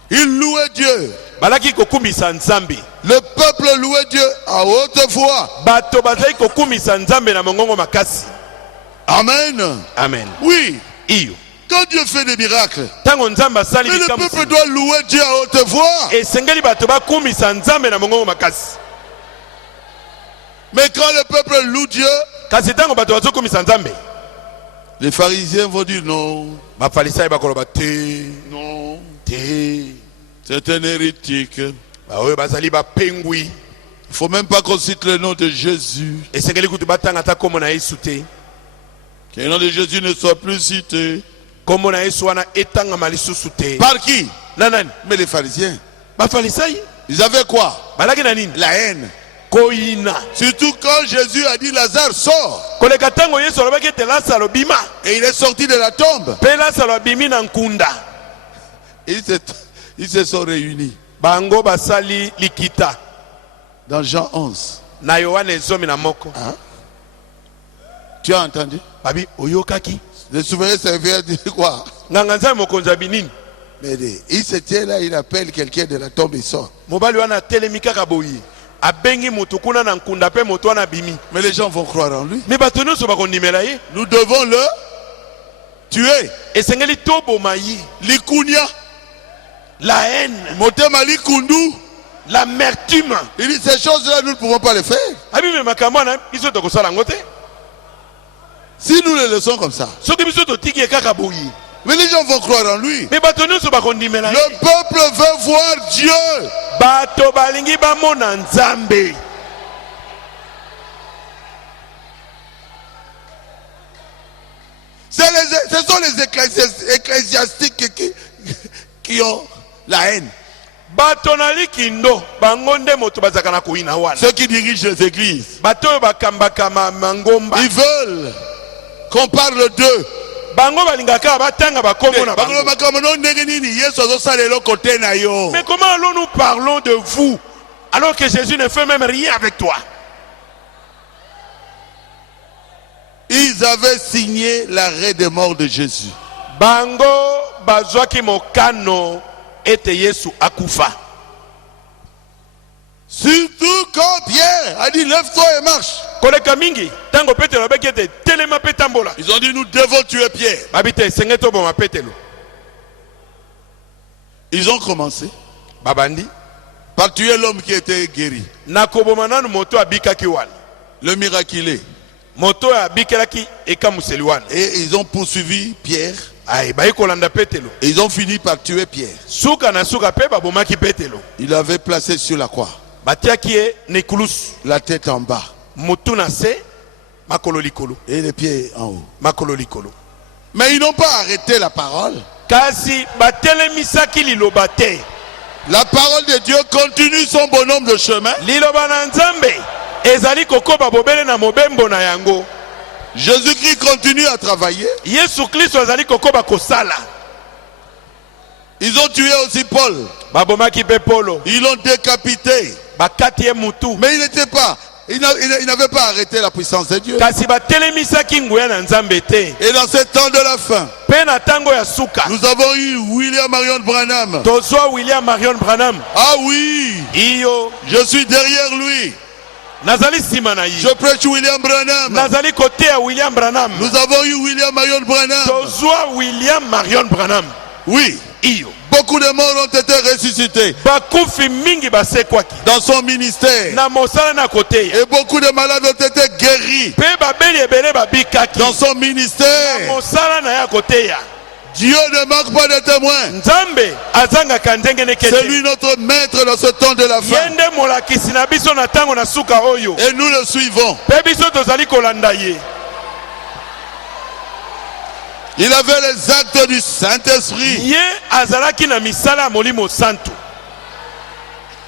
Ils louaient Dieu. Le peuple louait Dieu à haute voix. Amen. Amen. Oui. Quand Dieu fait des miracles, mais le peuple doit louer Dieu à haute voix. Mais quand le peuple loue Dieu, les pharisiens vont dire non. Non. C'est un hérétique. Il ne faut même pas qu'on cite le nom de Jésus. Que le nom de Jésus ne soit plus cité. Par qui? Mais les pharisiens. Ils avaient quoi? La haine. Surtout quand Jésus a dit Lazare sort. Et il est sorti de la tombe. Ils se sont réunis. Dans Jean 11. Hein? Tu as entendu? Le souverain serviteur dit quoi? Mais il se tient là, il appelle quelqu'un de la tombe et sort. Mais les gens vont croire en lui. Nous devons le tuer. Likunya. La haine. L'amertume. Il dit ces choses-là, nous ne pouvons pas les faire. Si nous les laissons comme ça. Mais les gens vont croire en lui. Le peuple veut voir Dieu. Ce sont les ecclésiastiques qui ont la haine. Ceux qui dirigent les églises. Ils veulent qu'on parle d'eux. Mais comment allons-nous parlons de vous alors que Jésus ne fait même rien avec toi? Ils avaient signé l'arrêt de mort de Jésus. Bango bazwaki mokano ete Yesu akufa. Surtout quand Pierre a dit lève-toi et marche. Ils ont dit nous devons tuer Pierre. Ils ont commencé par par tuer l'homme qui était guéri. Nakobomana moto abikaki wana. Le miraculé. Moto abikelaki ekamuseli wana. Et ils ont poursuivi Pierre. Ay bayi kolanda Petelo. Et ils ont fini par tuer Pierre. Suka na suka pe babomaki Petelo. Il l'avait placé sur la croix. Batiaki e nekulus. La tête en bas. Motu na se makolo likolo. Et les pieds en haut. Makolo likolo. Mais ils n'ont pas arrêté la parole. Kasi batelemisaki liloba te. La parole de Dieu continue son bonhomme de chemin. Liloba na Nzambe ezali kokoba bobele na mobembo na yango. Jésus-Christ continue à travailler. Yesu Kristo azali kokoba kosala. Ils ont tué aussi Paul. Babomaki pe Polo. Ils l'ont décapité. Bakati e mutu. Mais il n'était pas. Il n'avait pas arrêté la puissance de Dieu. Kasi batelemisaki nguya na Nzambe te. Et dans ce temps de la fin, Pe na tango ya suka. nous avons eu William Marion Branham. Tozwa William Marion Branham. Ah oui, Iyo je suis derrière lui. nazali sima na yi. Je prêche William Branham. Nazali kote ya William Branham. Nous avons eu William Marion Branham. Tozwa William Marion Branham. Oui, Iyo beaucoup de morts ont été ressuscités bakufi mingi basekwaki dans son ministère. na mosala na kote ya. Et beaucoup de malades ont été guéris Pe babeli ebele babikaki dans son ministère. mosala na ya kote ya. Dieu ne manque pas de témoins. Nzambe azangaka ndenge C'est nekete. lui notre maître dans ce temps de la fin. Yende molakisi na biso na tango na suka oyo. Et nous le suivons. Pe biso tozali kolanda ye. Il avait les actes du Saint-Esprit. Ye azalaki na misala ya molimo santu.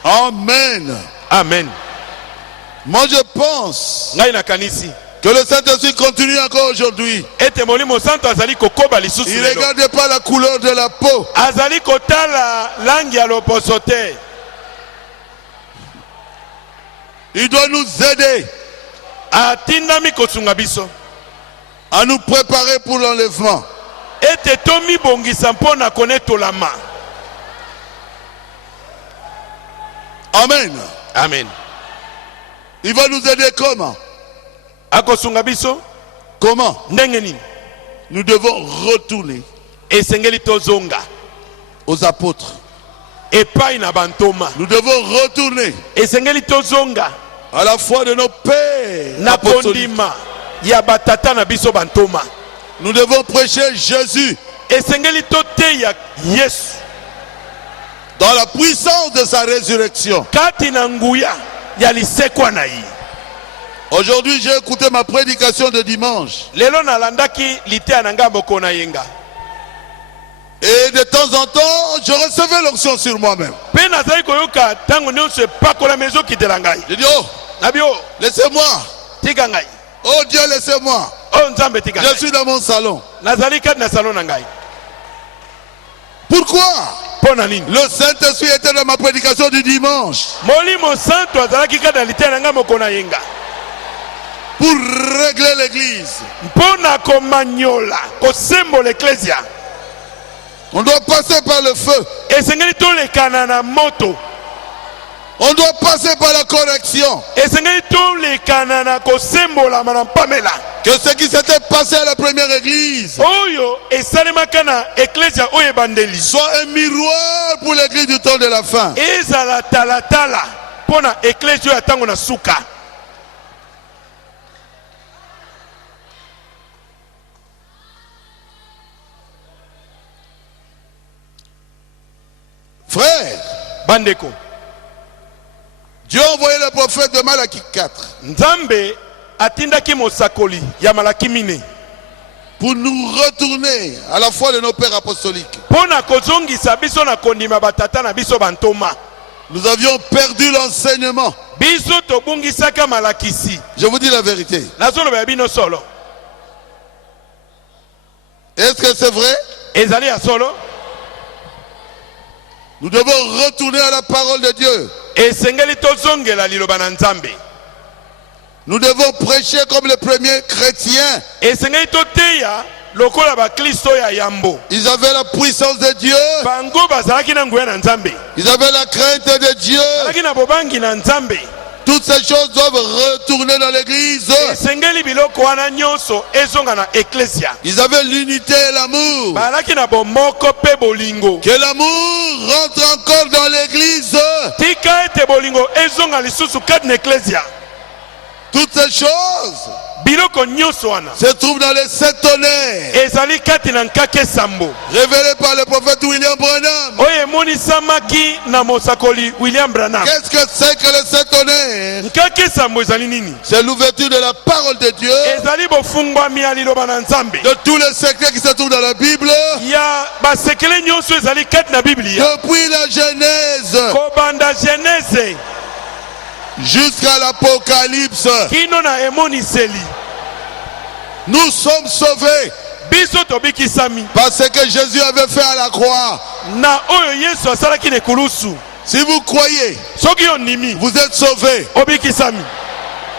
Amen. Amen. Moi je pense Ngai nakanisi que le Saint-Esprit continue encore aujourd'hui. ete molimo santu azali kokoba lisusu Il ne lelo. regarde pas la couleur de la peau. Azali kotala langi ya loposo te. Il doit nous aider Atindami kosunga biso à nous préparer pour l'enlèvement. ete tomibongisa mpo na konetolama. Amen. Amen. Il va nous aider comment? Akosunga biso Comment? ndenge nini? Nous devons retourner Esengeli tozonga aux apôtres. epai na bantoma. Nous devons retourner Esengeli tozonga à la foi de nos pères na apostoliques. kondima ya batata na biso bantoma. Nous devons prêcher Jésus Esengeli toteya Yesu dans la puissance de sa résurrection. kati na nguya ya lisekwa na ye. Aujourd'hui, j'ai écouté ma prédication de dimanche. Lelo nalandaki litea na ngambo kona yenga. Et de temps en temps, je recevais l'onction sur moi-même. Pe nazali koyoka tango nyonso epakola mezo kitela ngai. Je dis, oh, Nabio laissez-moi. tika ngai. Oh Dieu, laissez-moi. O Nzambe tika Je ngai. suis dans mon salon. Nazali kati na salon na ngai. Pourquoi? Pona nini? Le Saint-Esprit était dans ma prédication du dimanche Molimo santo azalaki kati na litea na ngambo kona yenga. pour régler l'église. Mpona komanyola kosembola eklesia. On doit passer par le feu. Esengeli tolekana na moto. On doit passer par la correction. Esengeli tolekana na kosembola na pamela. Que ce qui s'était passé à la première église Oyo esalemaka na eklesia oyo ebandeli soit un miroir pour l'église du temps de la fin. ezala talatala mpona eklesia oyo ya ntango na suka. Frère, Bandeko, Dieu a envoyé le prophète de Malachie 4 Nzambe atindaki mosakoli ya Malaki mine pour nous retourner à la foi de nos pères apostoliques. mpona kozongisa biso na kondima batata na biso bantoma. Nous avions perdu l'enseignement. Biso tobungisaka malakisi. Je vous dis la vérité. Nazoloba ya bino solo. Est-ce que c'est vrai? Ezali ya solo. Nous devons retourner à la parole de Dieu. Esengeli tozongela liloba na Nzambe. Nous devons prêcher comme les premiers chrétiens. Esengeli toteya lokola ba Kristo ya yambo. Ils avaient la puissance de Dieu. Bango bazalaki na nguya na Nzambe. Ils avaient la crainte de Dieu. Bazalaki na bobangi na Nzambe. Toutes ces choses doivent retourner dans l'église. Esengeli biloko wana nyonso ezonga na eklesia. Ils avaient l'unité et l'amour. Bazalaki na bomoko pe bolingo. Que l'amour rentre encore dans l'église. Tika ete bolingo ezonga lisusu kati na eklezia. Toutes ces choses biloko nyonso wana se trouvent dans les 7 tonnerres ezali kati na nkake sambo révélés par le prophète William Branham. oyo emonisamaki na mosakoli William Branham. Qu'est-ce que c'est que les 7 tonnerres? nkake sambo ezali nini? C'est l'ouverture de la parole de Dieu, ezali bofungwami ya liloba na nzambe de tous les secrets qui se trouvent dans la Bible, ya basekele nyonso ezali kati na biblia depuis la Genèse kobanda genese jusqu'à l'Apocalypse. kino na emoniseli. Nous sommes sauvés biso tobikisami parce que Jésus avait fait à la croix. na oyo yesu asalaki na ekulusu. Si vous croyez, soki ondimi vous êtes sauvés. obikisami.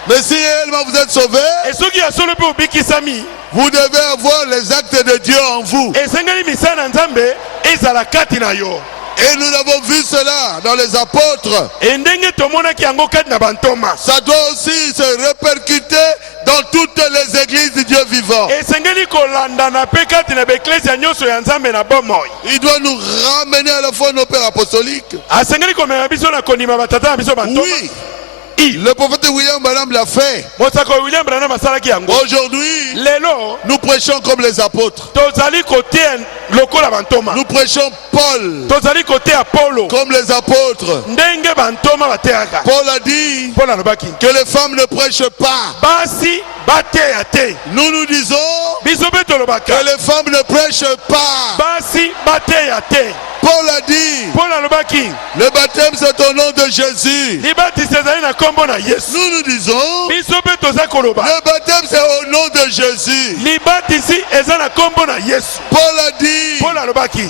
Mais si réellement vous êtes sauvés, e soki ya solo mpe obikisami vous devez avoir les actes de Dieu en vous. esengeli misala na nzambe ezala kati na yo. Et nous avons vu cela dans les apôtres. e ndenge tomonaki yango kati na bantoma. Ça doit aussi se répercuter dans toutes les églises du Dieu vivant. esengeli kolandana mpe kati na baeklezia nyonso ya nzambe na bomoi. Il doit nous ramener à la foi nos pères apostoliques. asengeli komema biso na kondima batata na biso bantoma. Oui, le prophète William Branham l'a fait. mosako William Branham asalaki yango. Aujourd'hui, lelo nous prêchons comme les apôtres. tozali koteya lokola bantoma. Nous prêchons Paul tozali koteya polo comme les apôtres. ndenge bantoma bateyaka. Paul a dit polo alobaki que les femmes ne prêchent pas. basi bateya te. Nous disons biso mpe que tolobaka les femmes ne prêchent pas. basi bateya te. Paul a dit polo alobaki le baptême c'est au nom de Jésus. libatisi ezali na nkombo na yesu. Nous disons biso mpe toza koloba le baptême c'est au nom de Jésus. libatisi eza na nkombo na yesu. Paul a dit polo alobaki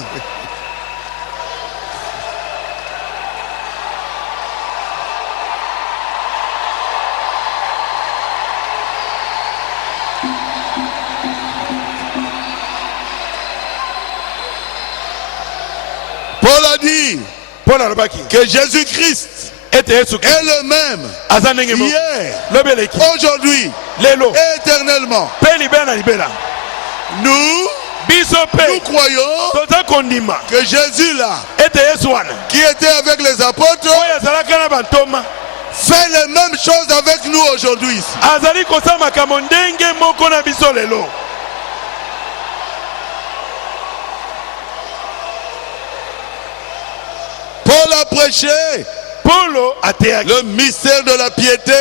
Paul a dit polo alobaki que Jésus-Christ ete yesu est le même aza ndenge moko hier, lobeleki aujourd'hui, lelo éternellement. mpe libela na libela. Nous biso nous mpe croyons toza kondima que Jésus là, ete yesu wana qui était avec les apôtres, oyo azalaka na bantoma fait les mêmes choses avec nous aujourd'hui ici. azali kosala makambo ndenge moko na biso lelo. Paul a prêché polo ateyaki le mystère de la piété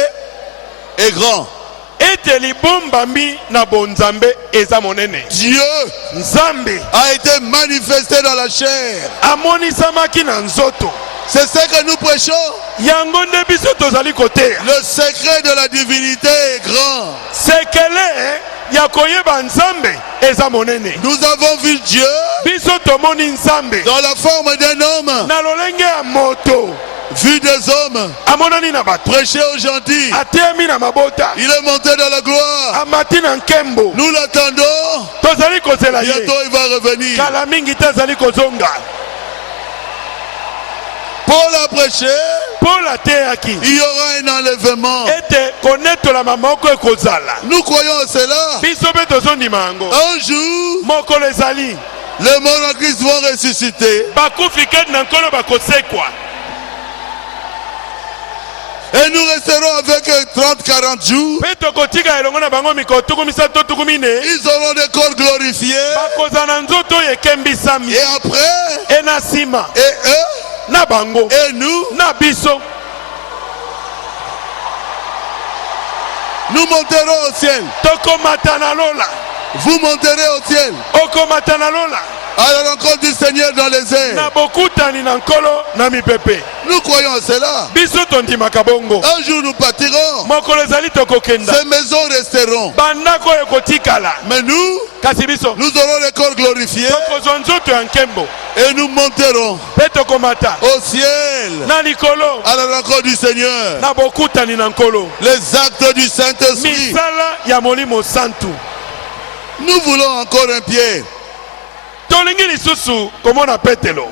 est grand. ete libombami na bonzambe eza monene. Dieu nzambe a été manifesté dans la chair. amonisamaki na nzoto. C'est ce que nous prêchons. yango nde biso tozali koteya. Le secret de la divinité est grand. sekele ya koyeba nzambe eza monene. Nous avons vu Dieu biso tomoni nzambe dans la forme d'un homme, na lolenge ya moto. vu des hommes, amonani na bato. prêché aux gentils. ateyami na mabota. Il est monté dans la gloire. amati na nkembo. Nous l'attendons. tozali kozela ye. Bientôt il va revenir. kala mingi te azali kozonga. Paul a prêché. polo ateyaki Il y aura un enlèvement. ete konetolama moko ekozala. Nous croyons à cela. biso mpe tozondima yango. Un jour, mokolo ezali les morts en Christ vont ressusciter. bakufi kati na nkolo bakosekwa. Et nous resterons avec 30-40 jours. mpe tokotika elongo na bango mikolo tuku misato tuku mine. Ils auront des corps glorifiés. bakozala na nzoto oyo ekembisami. Et après, e na nsima et eux, na bango et nous, na biso nous monterons au ciel. tokomata na lola. Vous monterez au ciel okomata na lola à la rencontre du Seigneur dans les airs. na bokutani na nkolo na mipepe. Nous croyons à cela. biso tondimaka bongo. Un jour nous partirons. mokolo ezali tokokenda. Ces maisons resteront. bandako oyo ekotikala. Mais nous, kasi biso nous aurons les corps glorifiés tokozwa nzoto ya nkembo et nous monterons mpe tokomata au ciel na likolo à la rencontre du Seigneur. na bokutani na nkolo. Les actes du Saint-Esprit. misala ya molimo santu. Nous voulons encore un pied. tolingi lisusu komona petelo.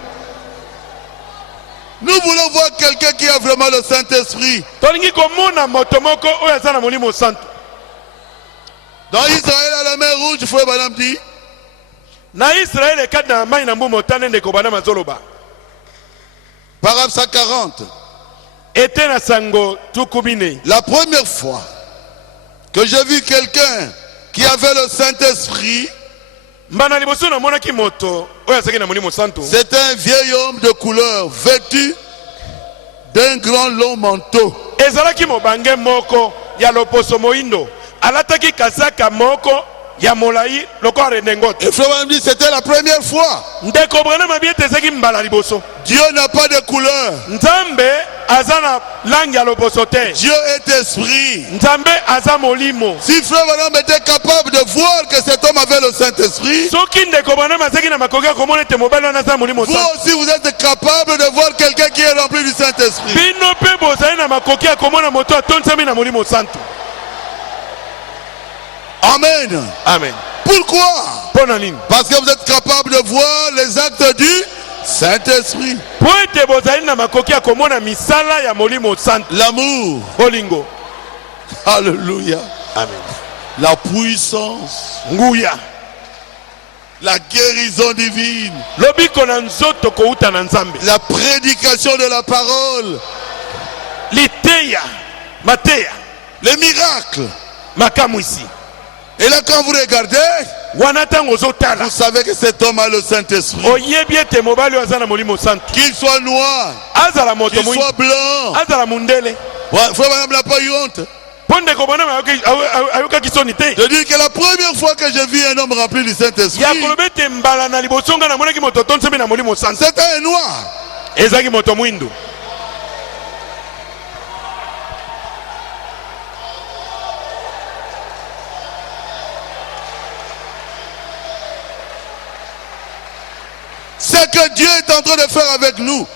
Nous voulons voir quelqu'un qui a vraiment le Saint-Esprit. tolingi komona moto moko oyo aza na molimo santu. Dans Israël, à la mer Rouge, Frère Branham dit, na israele kati na mai na mbu motane ndeko bana mazoloba. paragraphe 140, La première fois que j'ai vu quelqu'un qui avait le Saint-Esprit, c'était un vieil homme de couleur vêtu d'un grand long manteau. Et Frère dit c'était la première fois. Dieu n'a pas de couleur. Dieu est esprit. Si Frère Branham était capable de voir que cet homme avait le Saint-Esprit, vous aussi vous êtes capable de voir quelqu'un qui est rempli du Saint-Esprit. Amen. Amen. Pourquoi? Parce que vous êtes capable de voir les actes du Saint-Esprit. L'amour. Alléluia. Amen. La puissance. La guérison divine. La prédication de la parole. Les miracles. Et là, quand vous regardez, vous savez que cet homme a le Saint-Esprit. Qu'il soit noir, qu'il soit blanc. Frère Branham n'a pas eu honte de dire que la première fois que j'ai vu un homme rempli du Saint-Esprit, c'était un noir. Ce que Dieu est en train de faire avec nous,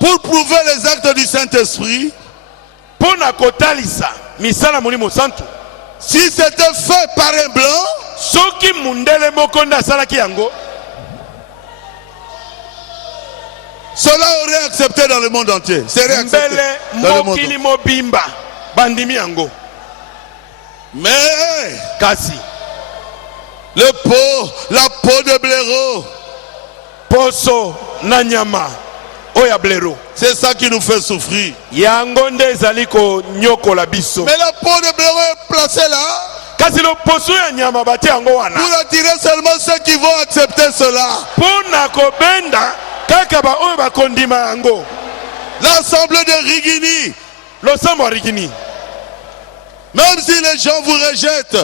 pour prouver les actes du Saint-Esprit, si c'était fait par un blanc, cela aurait accepté dans le monde entier. Serait accepté dans le monde entier. Mais la peau de blaireau, c'est ça qui nous fait souffrir. Mais la peau de blaireau est placée là pour attirer seulement ceux qui vont accepter cela. L'assemblée de Rigini, même si les gens vous rejettent,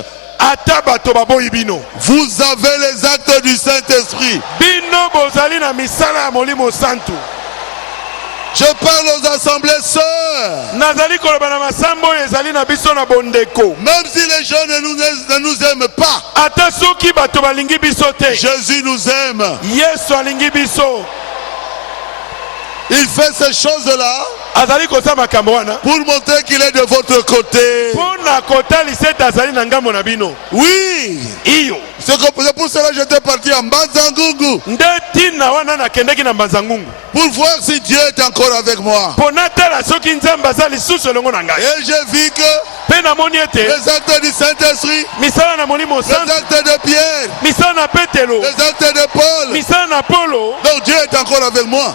vous avez les actes du Saint-Esprit. Je parle aux assemblées sœurs. Même si les gens ne nous aiment pas, Jésus nous aime. Il fait ces choses-là pour montrer qu'il est de votre côté. Oui. C'est pour cela que j'étais parti à Mbanzangungu, pour voir si Dieu est encore avec moi. Et j'ai vu que les actes du Saint-Esprit, les actes de Pierre, les actes de Paul, donc Dieu est encore avec moi.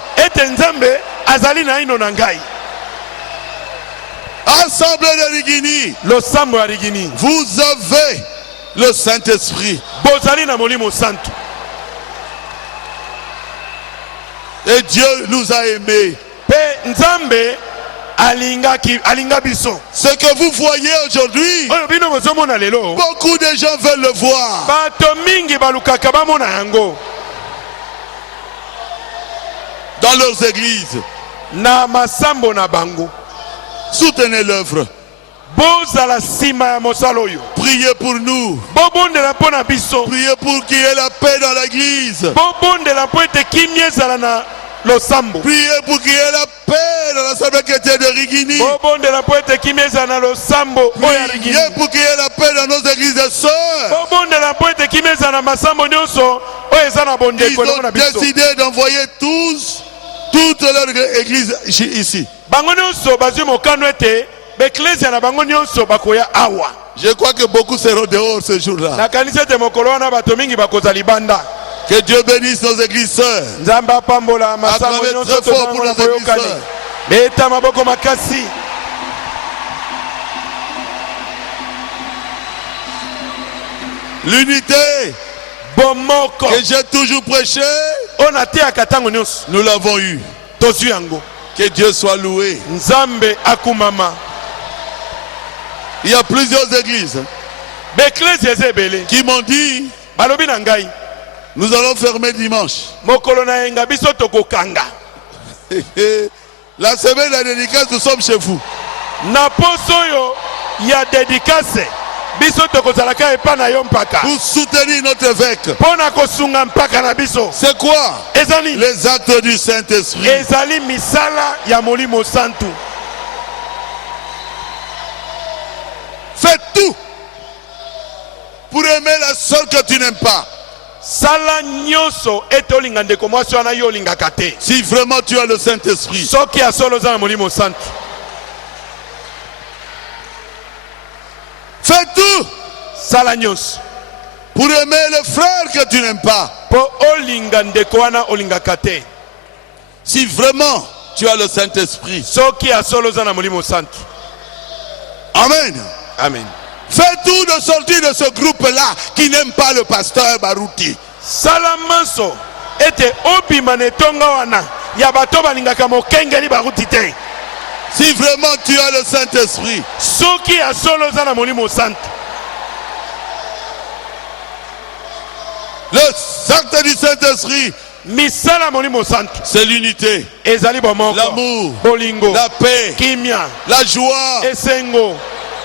Assemblée de Rigini, vous avez le Saint-Esprit. Et Dieu nous a aimés. Ce que vous voyez aujourd'hui, beaucoup de gens veulent le voir. Dans leurs églises. Soutenez l'œuvre. Priez pour nous. Priez pour qu'il y ait la paix dans l'église. Priez pour qu'il y ait la paix dans l'assemblée chrétienne de Rigini. Priez pour qu'il y ait la paix dans nos églises de sœurs. Ils ont décidé d'envoyer toutes leurs églises ici. Je crois que beaucoup seront dehors ce jour-là. Que Dieu bénisse nos églises sœurs. Nzamba pambola masango Acclamez nyonso très fort pour nos tozanga églises boyokani. sœurs. Beta maboko makasi. L'unité Bomoko. que j'ai toujours prêché, On a tia katango nyonso. nous l'avons eu. Tozu yango. Que Dieu soit loué. Nzambe akumama. Il y a plusieurs églises Beklezi ezebele. qui m'ont dit, Balobi na ngai. nous allons fermer dimanche. Mokolo na yenga biso tokokanga. La semaine de la dédicace, nous sommes chez vous. Na poso yo ya dédicace. Biso tokozalaka epa na yo mpaka. Pour soutenir notre évêque. Pona kosunga mpaka na biso. C'est quoi? Ezali. Les actes du Saint-Esprit. Ezali misala ya molimo santu. Fais tout pour aimer la soeur que tu n'aimes pas. Sala nyonso etolinga ndeko mwasi wana yo olingaka te. Si vraiment tu as le Saint-Esprit. Soki ya solo za na molimo santu. Fais tout Sala nyonso pour aimer le frère que tu n'aimes pas. po olinga ndeko wana olingaka te. Si vraiment tu as le Saint-Esprit. Soki ya solo za na molimo santu. Amen. Amen. Fais tout de sortir de ce groupe-là qui n'aime pas le pasteur Barouti. Sala manso ete obima netonga wana ya bato balingaka mokengeli baruti te. Si vraiment tu as le Saint-Esprit. Soki ya solo za na molimo santu. Le acte du Saint-Esprit, Misala molimo santu. c'est l'unité, Ezali bomoko. l'amour, Bolingo. la paix, Kimia. la joie, Esengo.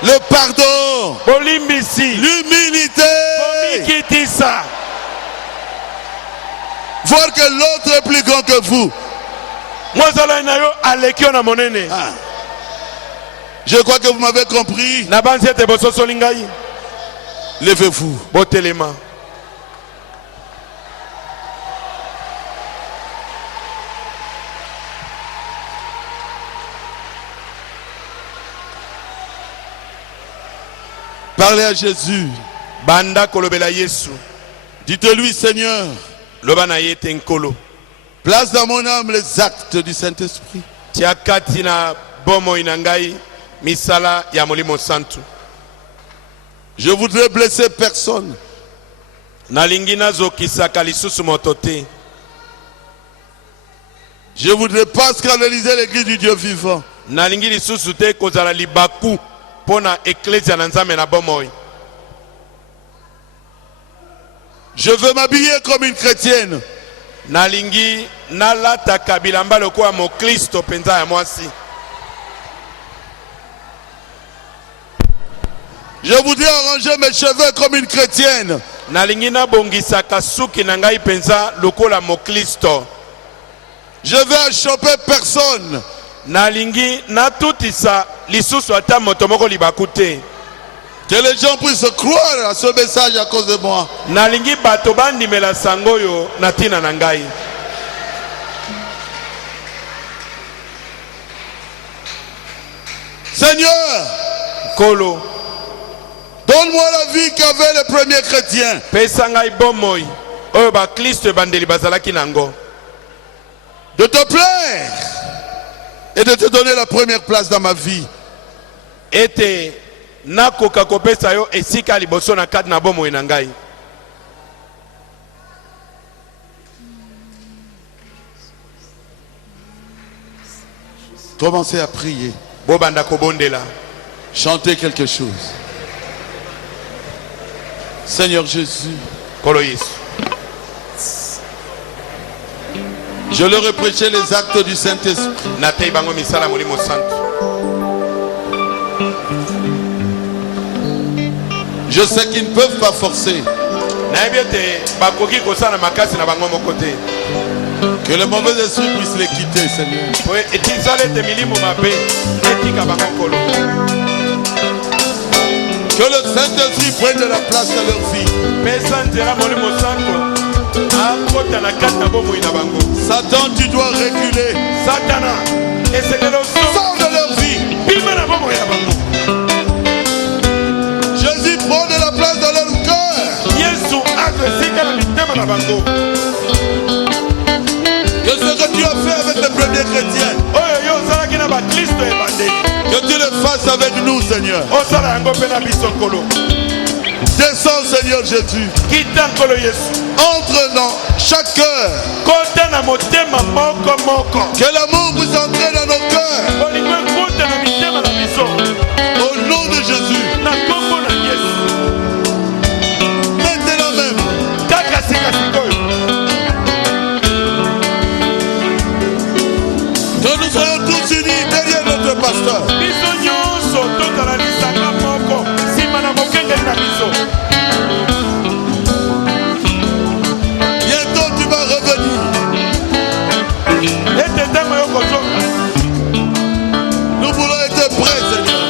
le pardon, Bolimbisi. l'humilité. Bomikitisa. Voir que l'autre est plus grand que vous. Mwazala na yo alekio na monene. Ah. Je crois que vous m'avez compris. Na banzi ete bososo lingai. Levez-vous. Botelema. Parlez à Jésus. Banda kolobela Yesu. Dites-lui, Seigneur, Loba na yete nkolo. place dans mon âme les actes du Saint-Esprit. Tia kati na bomo inangai misala ya molimo santu. Je voudrais blesser personne. Nalingi nazokisaka lisusu moto te. Je voudrais pas scandaliser l'église du Dieu vivant. Nalingi lisusu te kozala libaku pona eklezia na nzambe na bomoi. Je veux m'habiller comme une chrétienne. Nalingi nalata kabilamba lokola mo Kristo penza ya mwasi. Je voudrais arranger mes cheveux comme une chrétienne. Nalingi na bongisaka suki na ngai penza lokola mo Kristo. Je vais achoper personne. Nalingi natutisa lisusu ata moto moko libaku te. Que les gens puissent croire à ce message à cause de moi. Nalingi bato bandimela sango yo na tina na ngai. Seigneur, Kolo, donne-moi la vie qu'avaient les premiers chrétiens. pesa ngai bomoi oyo ba Kristo bandeli bazalaki nango. De te plaire et de te donner la première place dans ma vie. Ete nakoka kopesa yo esika liboso na kati na bomoi na ngai. Commencez à prier. Bobanda kobondela. Chantez quelque chose. Seigneur Jésus, Kolo Yesu. je leur ai prêché les actes du Saint-Esprit. Natei bango misala molimo santu. Je sais qu'ils ne peuvent pas forcer. Nayebi ete bakoki kosala makasi na bango moko te. Que le mauvais esprit puisse les quitter, Seigneur. Po etisala ete milimo mabe etika bango kolo. Que le Saint-Esprit prenne de la place dans leur vie. Pesa nzela molimo santu akota na kati na bomoi na bango. Satan, tu dois reculer. Satana esengeli oso Sors de leur vie. bima na bomoi na bango. Jésus, prend de la place dans leur cœur. Yesu azwa esika na mitema na bango. tu as fait avec les premiers chrétiens, que tu le fasses avec nous, Seigneur. Descends, Seigneur Jésus. Entre dans chaque cœur. Que l'amour vous entre dans nos cœurs. Au nom de Jésus. Maintenant même. Que nous soyons tous unis derrière notre pasteur. Bientôt tu vas revenir. Nous voulons être prêts, Seigneur.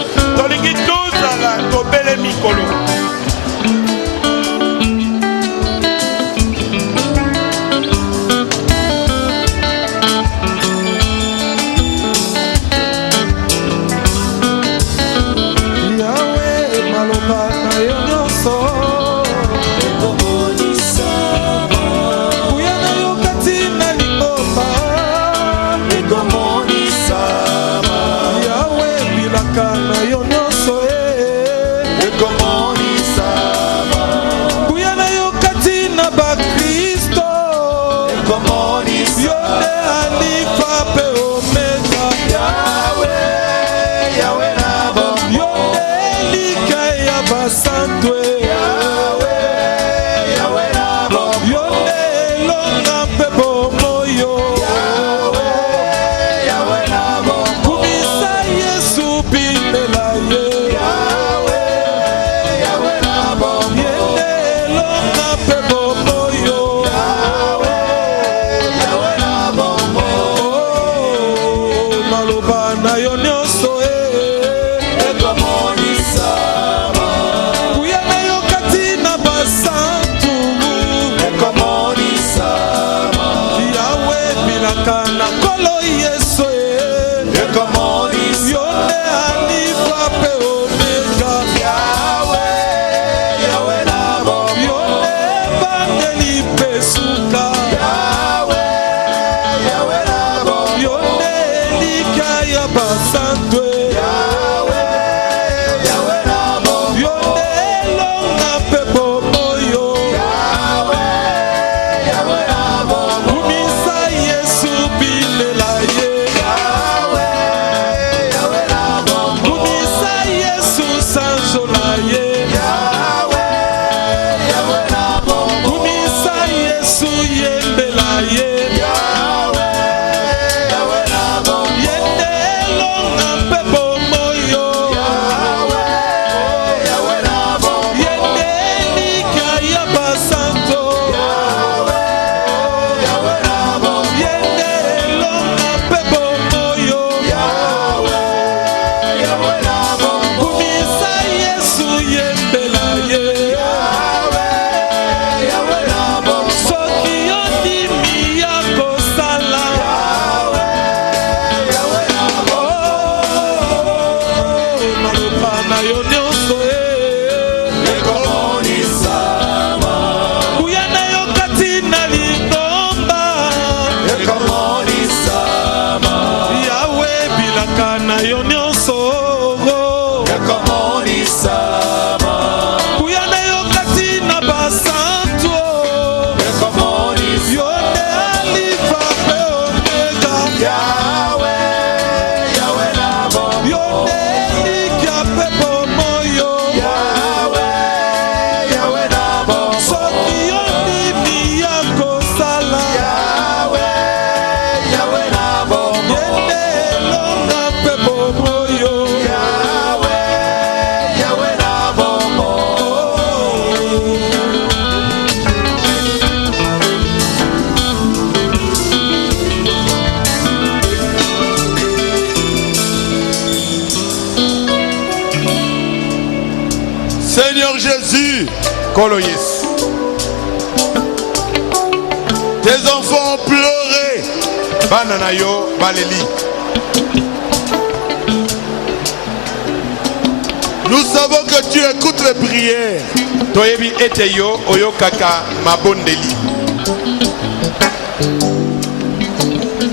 Seigneur Jésus, tes enfants ont pleuré. Nous savons que tu écoutes les prières.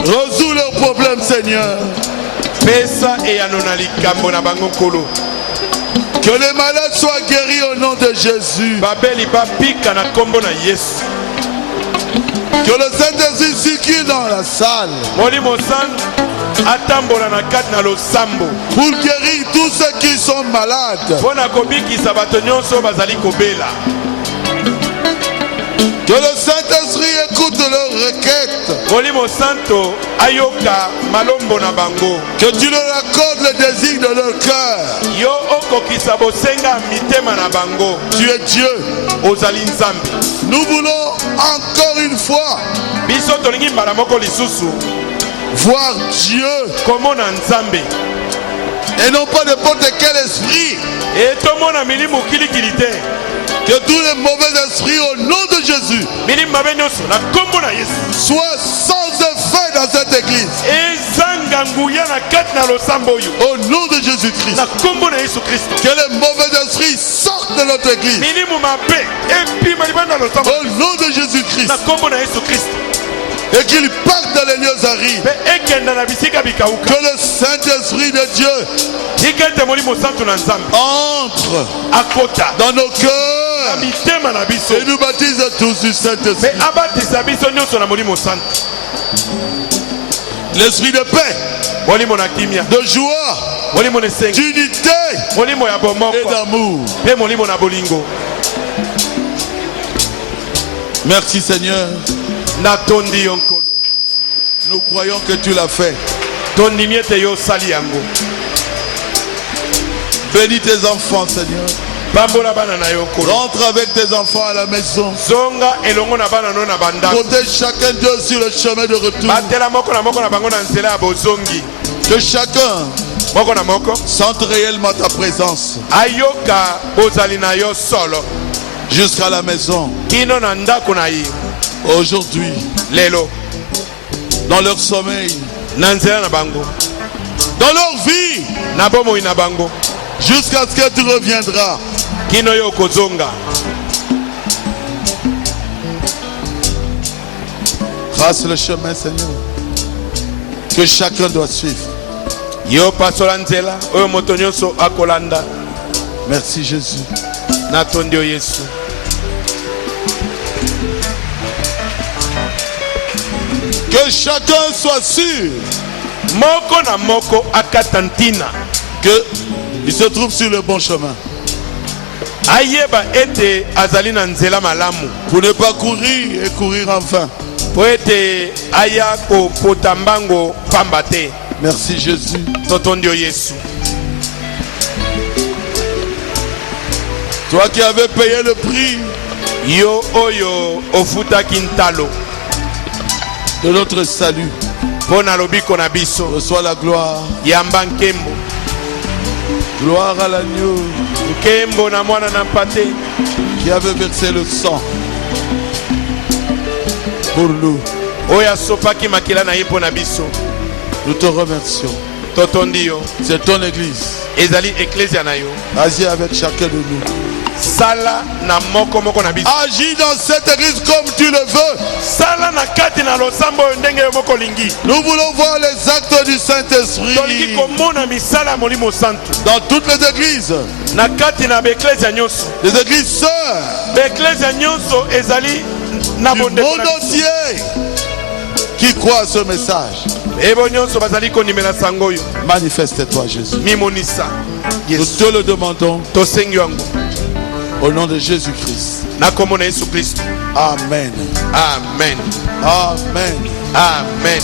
Résous leurs problèmes, Seigneur. Pesa et anonali kambo na bango kolo. Que les malades soient guéris au nom de Jésus. Babeli babika na kombo na Yesu. Que le Saint-Esprit circule dans la salle. Molimo sang atambola na kat na losambo. Pour guérir tous ceux qui sont malades. Pona kobiki sabato nyonso bazali kobela. Que le Saint-Esprit écoute leurs requêtes. Molimo santo ayoka malombo na bango. Que tu leur accordes le désir de leur cœur. Yo okokisa bosenga mitema na bango. Tu es Dieu. Ozali nzambe. Nous voulons encore une fois Biso tolingi mbala moko lisusu voir Dieu komona nzambe. Et non pas n'importe quel esprit. Et tomona milimu kilikili te. Que tous les mauvais esprits au nom de Jésus Milimu mabe nyonso na kombo na Yesu soient sans effet dans cette église. Ezanga nguya na kati na losambo oyo. Au nom de Jésus-Christ. Na kombo na Yesu Kristo. Que les mauvais esprits sortent de notre église. Milimu mabe epima libanda na losambo. Au nom de Jésus-Christ. Na kombo na Yesu Kristo. Et qu'ils partent dans les lieux arides. Pe ekenda na bisika bikauka. Que le Saint-Esprit de Dieu Ikete molimo santo na nzambe entre akota dans nos cœurs mitema na biso. et nous baptise tous du Saint-Esprit. Pe abatisa biso nyonso na molimo santo. L'esprit de paix, Molimo na kimia. de joie, Molimo na sengi. d'unité Molimo ya et bomoko. d'amour. Pe molimo na bolingo. Merci Seigneur. Na tondi yonkolo. Nous croyons que tu l'as fait. Tondi miete yo sali yango. Bénis tes enfants, Seigneur. Bambola bana na yonkolo. Rentre avec tes enfants à la maison. Zonga elongo na bana no na banda. Protège chacun d'eux sur le chemin de retour. Batela moko na bango na nzela ya bozongi. Que chacun Moko na moko. sente réellement ta présence Ayoka bozali na yo solo. jusqu'à la maison. Kino na ndako na ye. Aujourd'hui, Lelo. dans leur sommeil, Na nzela na bango. dans leur vie, Na bomoi na bango. jusqu'à ce que tu reviendras. Kino yo kozonga. Trace le chemin, Seigneur, que chacun doit suivre. Yo pasola nzela oyo moto nyonso akolanda. Merci Jésus. Na tondi yo Yesu. Que chacun soit sûr Moko na moko akatantina. que il se trouve sur le bon chemin. Ayeba ete azali na nzela malamu. Pour ne pas courir et courir en vain. Po ete aya kopota mbango pamba te. Merci Jésus. Totondi yo Yesu. Toi qui avais payé le prix Yo oyo ofutaki ntalo de notre salut, mpo na lobiko na biso. reçois la gloire. Yamba nkembo. Gloire à l'agneau Nkembo na mwana na mpate. qui avait versé le sang pour nous. Oyo asopaki makila na ye mpo na biso. Nous te remercions. Totondi yo. C'est ton église. Ezali eklesia na yo. Agis avec chacun de nous. Sala na moko moko na biso. Agis dans cette église comme tu le veux. Sala na kati na losambo oyo ndenge yo moko lingi. Nous voulons voir les actes du Tolingi Saint-Esprit komona misala ya molimo santo. dans toutes les églises. Na kati na beeklesia nyonso. Les églises sœurs Beeklesia nyonso ezali na du bondeko monde na biso. entier qui croient à ce message. Ebo nyonso bazali kondimela sango oyo. Manifeste-toi, Jésus. Mimonisa. Nous Yesu. te le demandons Tosengi yango. au nom de Jésus-Christ. Na kombo na Yesu Kristo. Amen. Amen. Amen. Amen.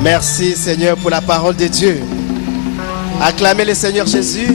Merci Seigneur pour la parole de Dieu. Acclamez le Seigneur Jésus.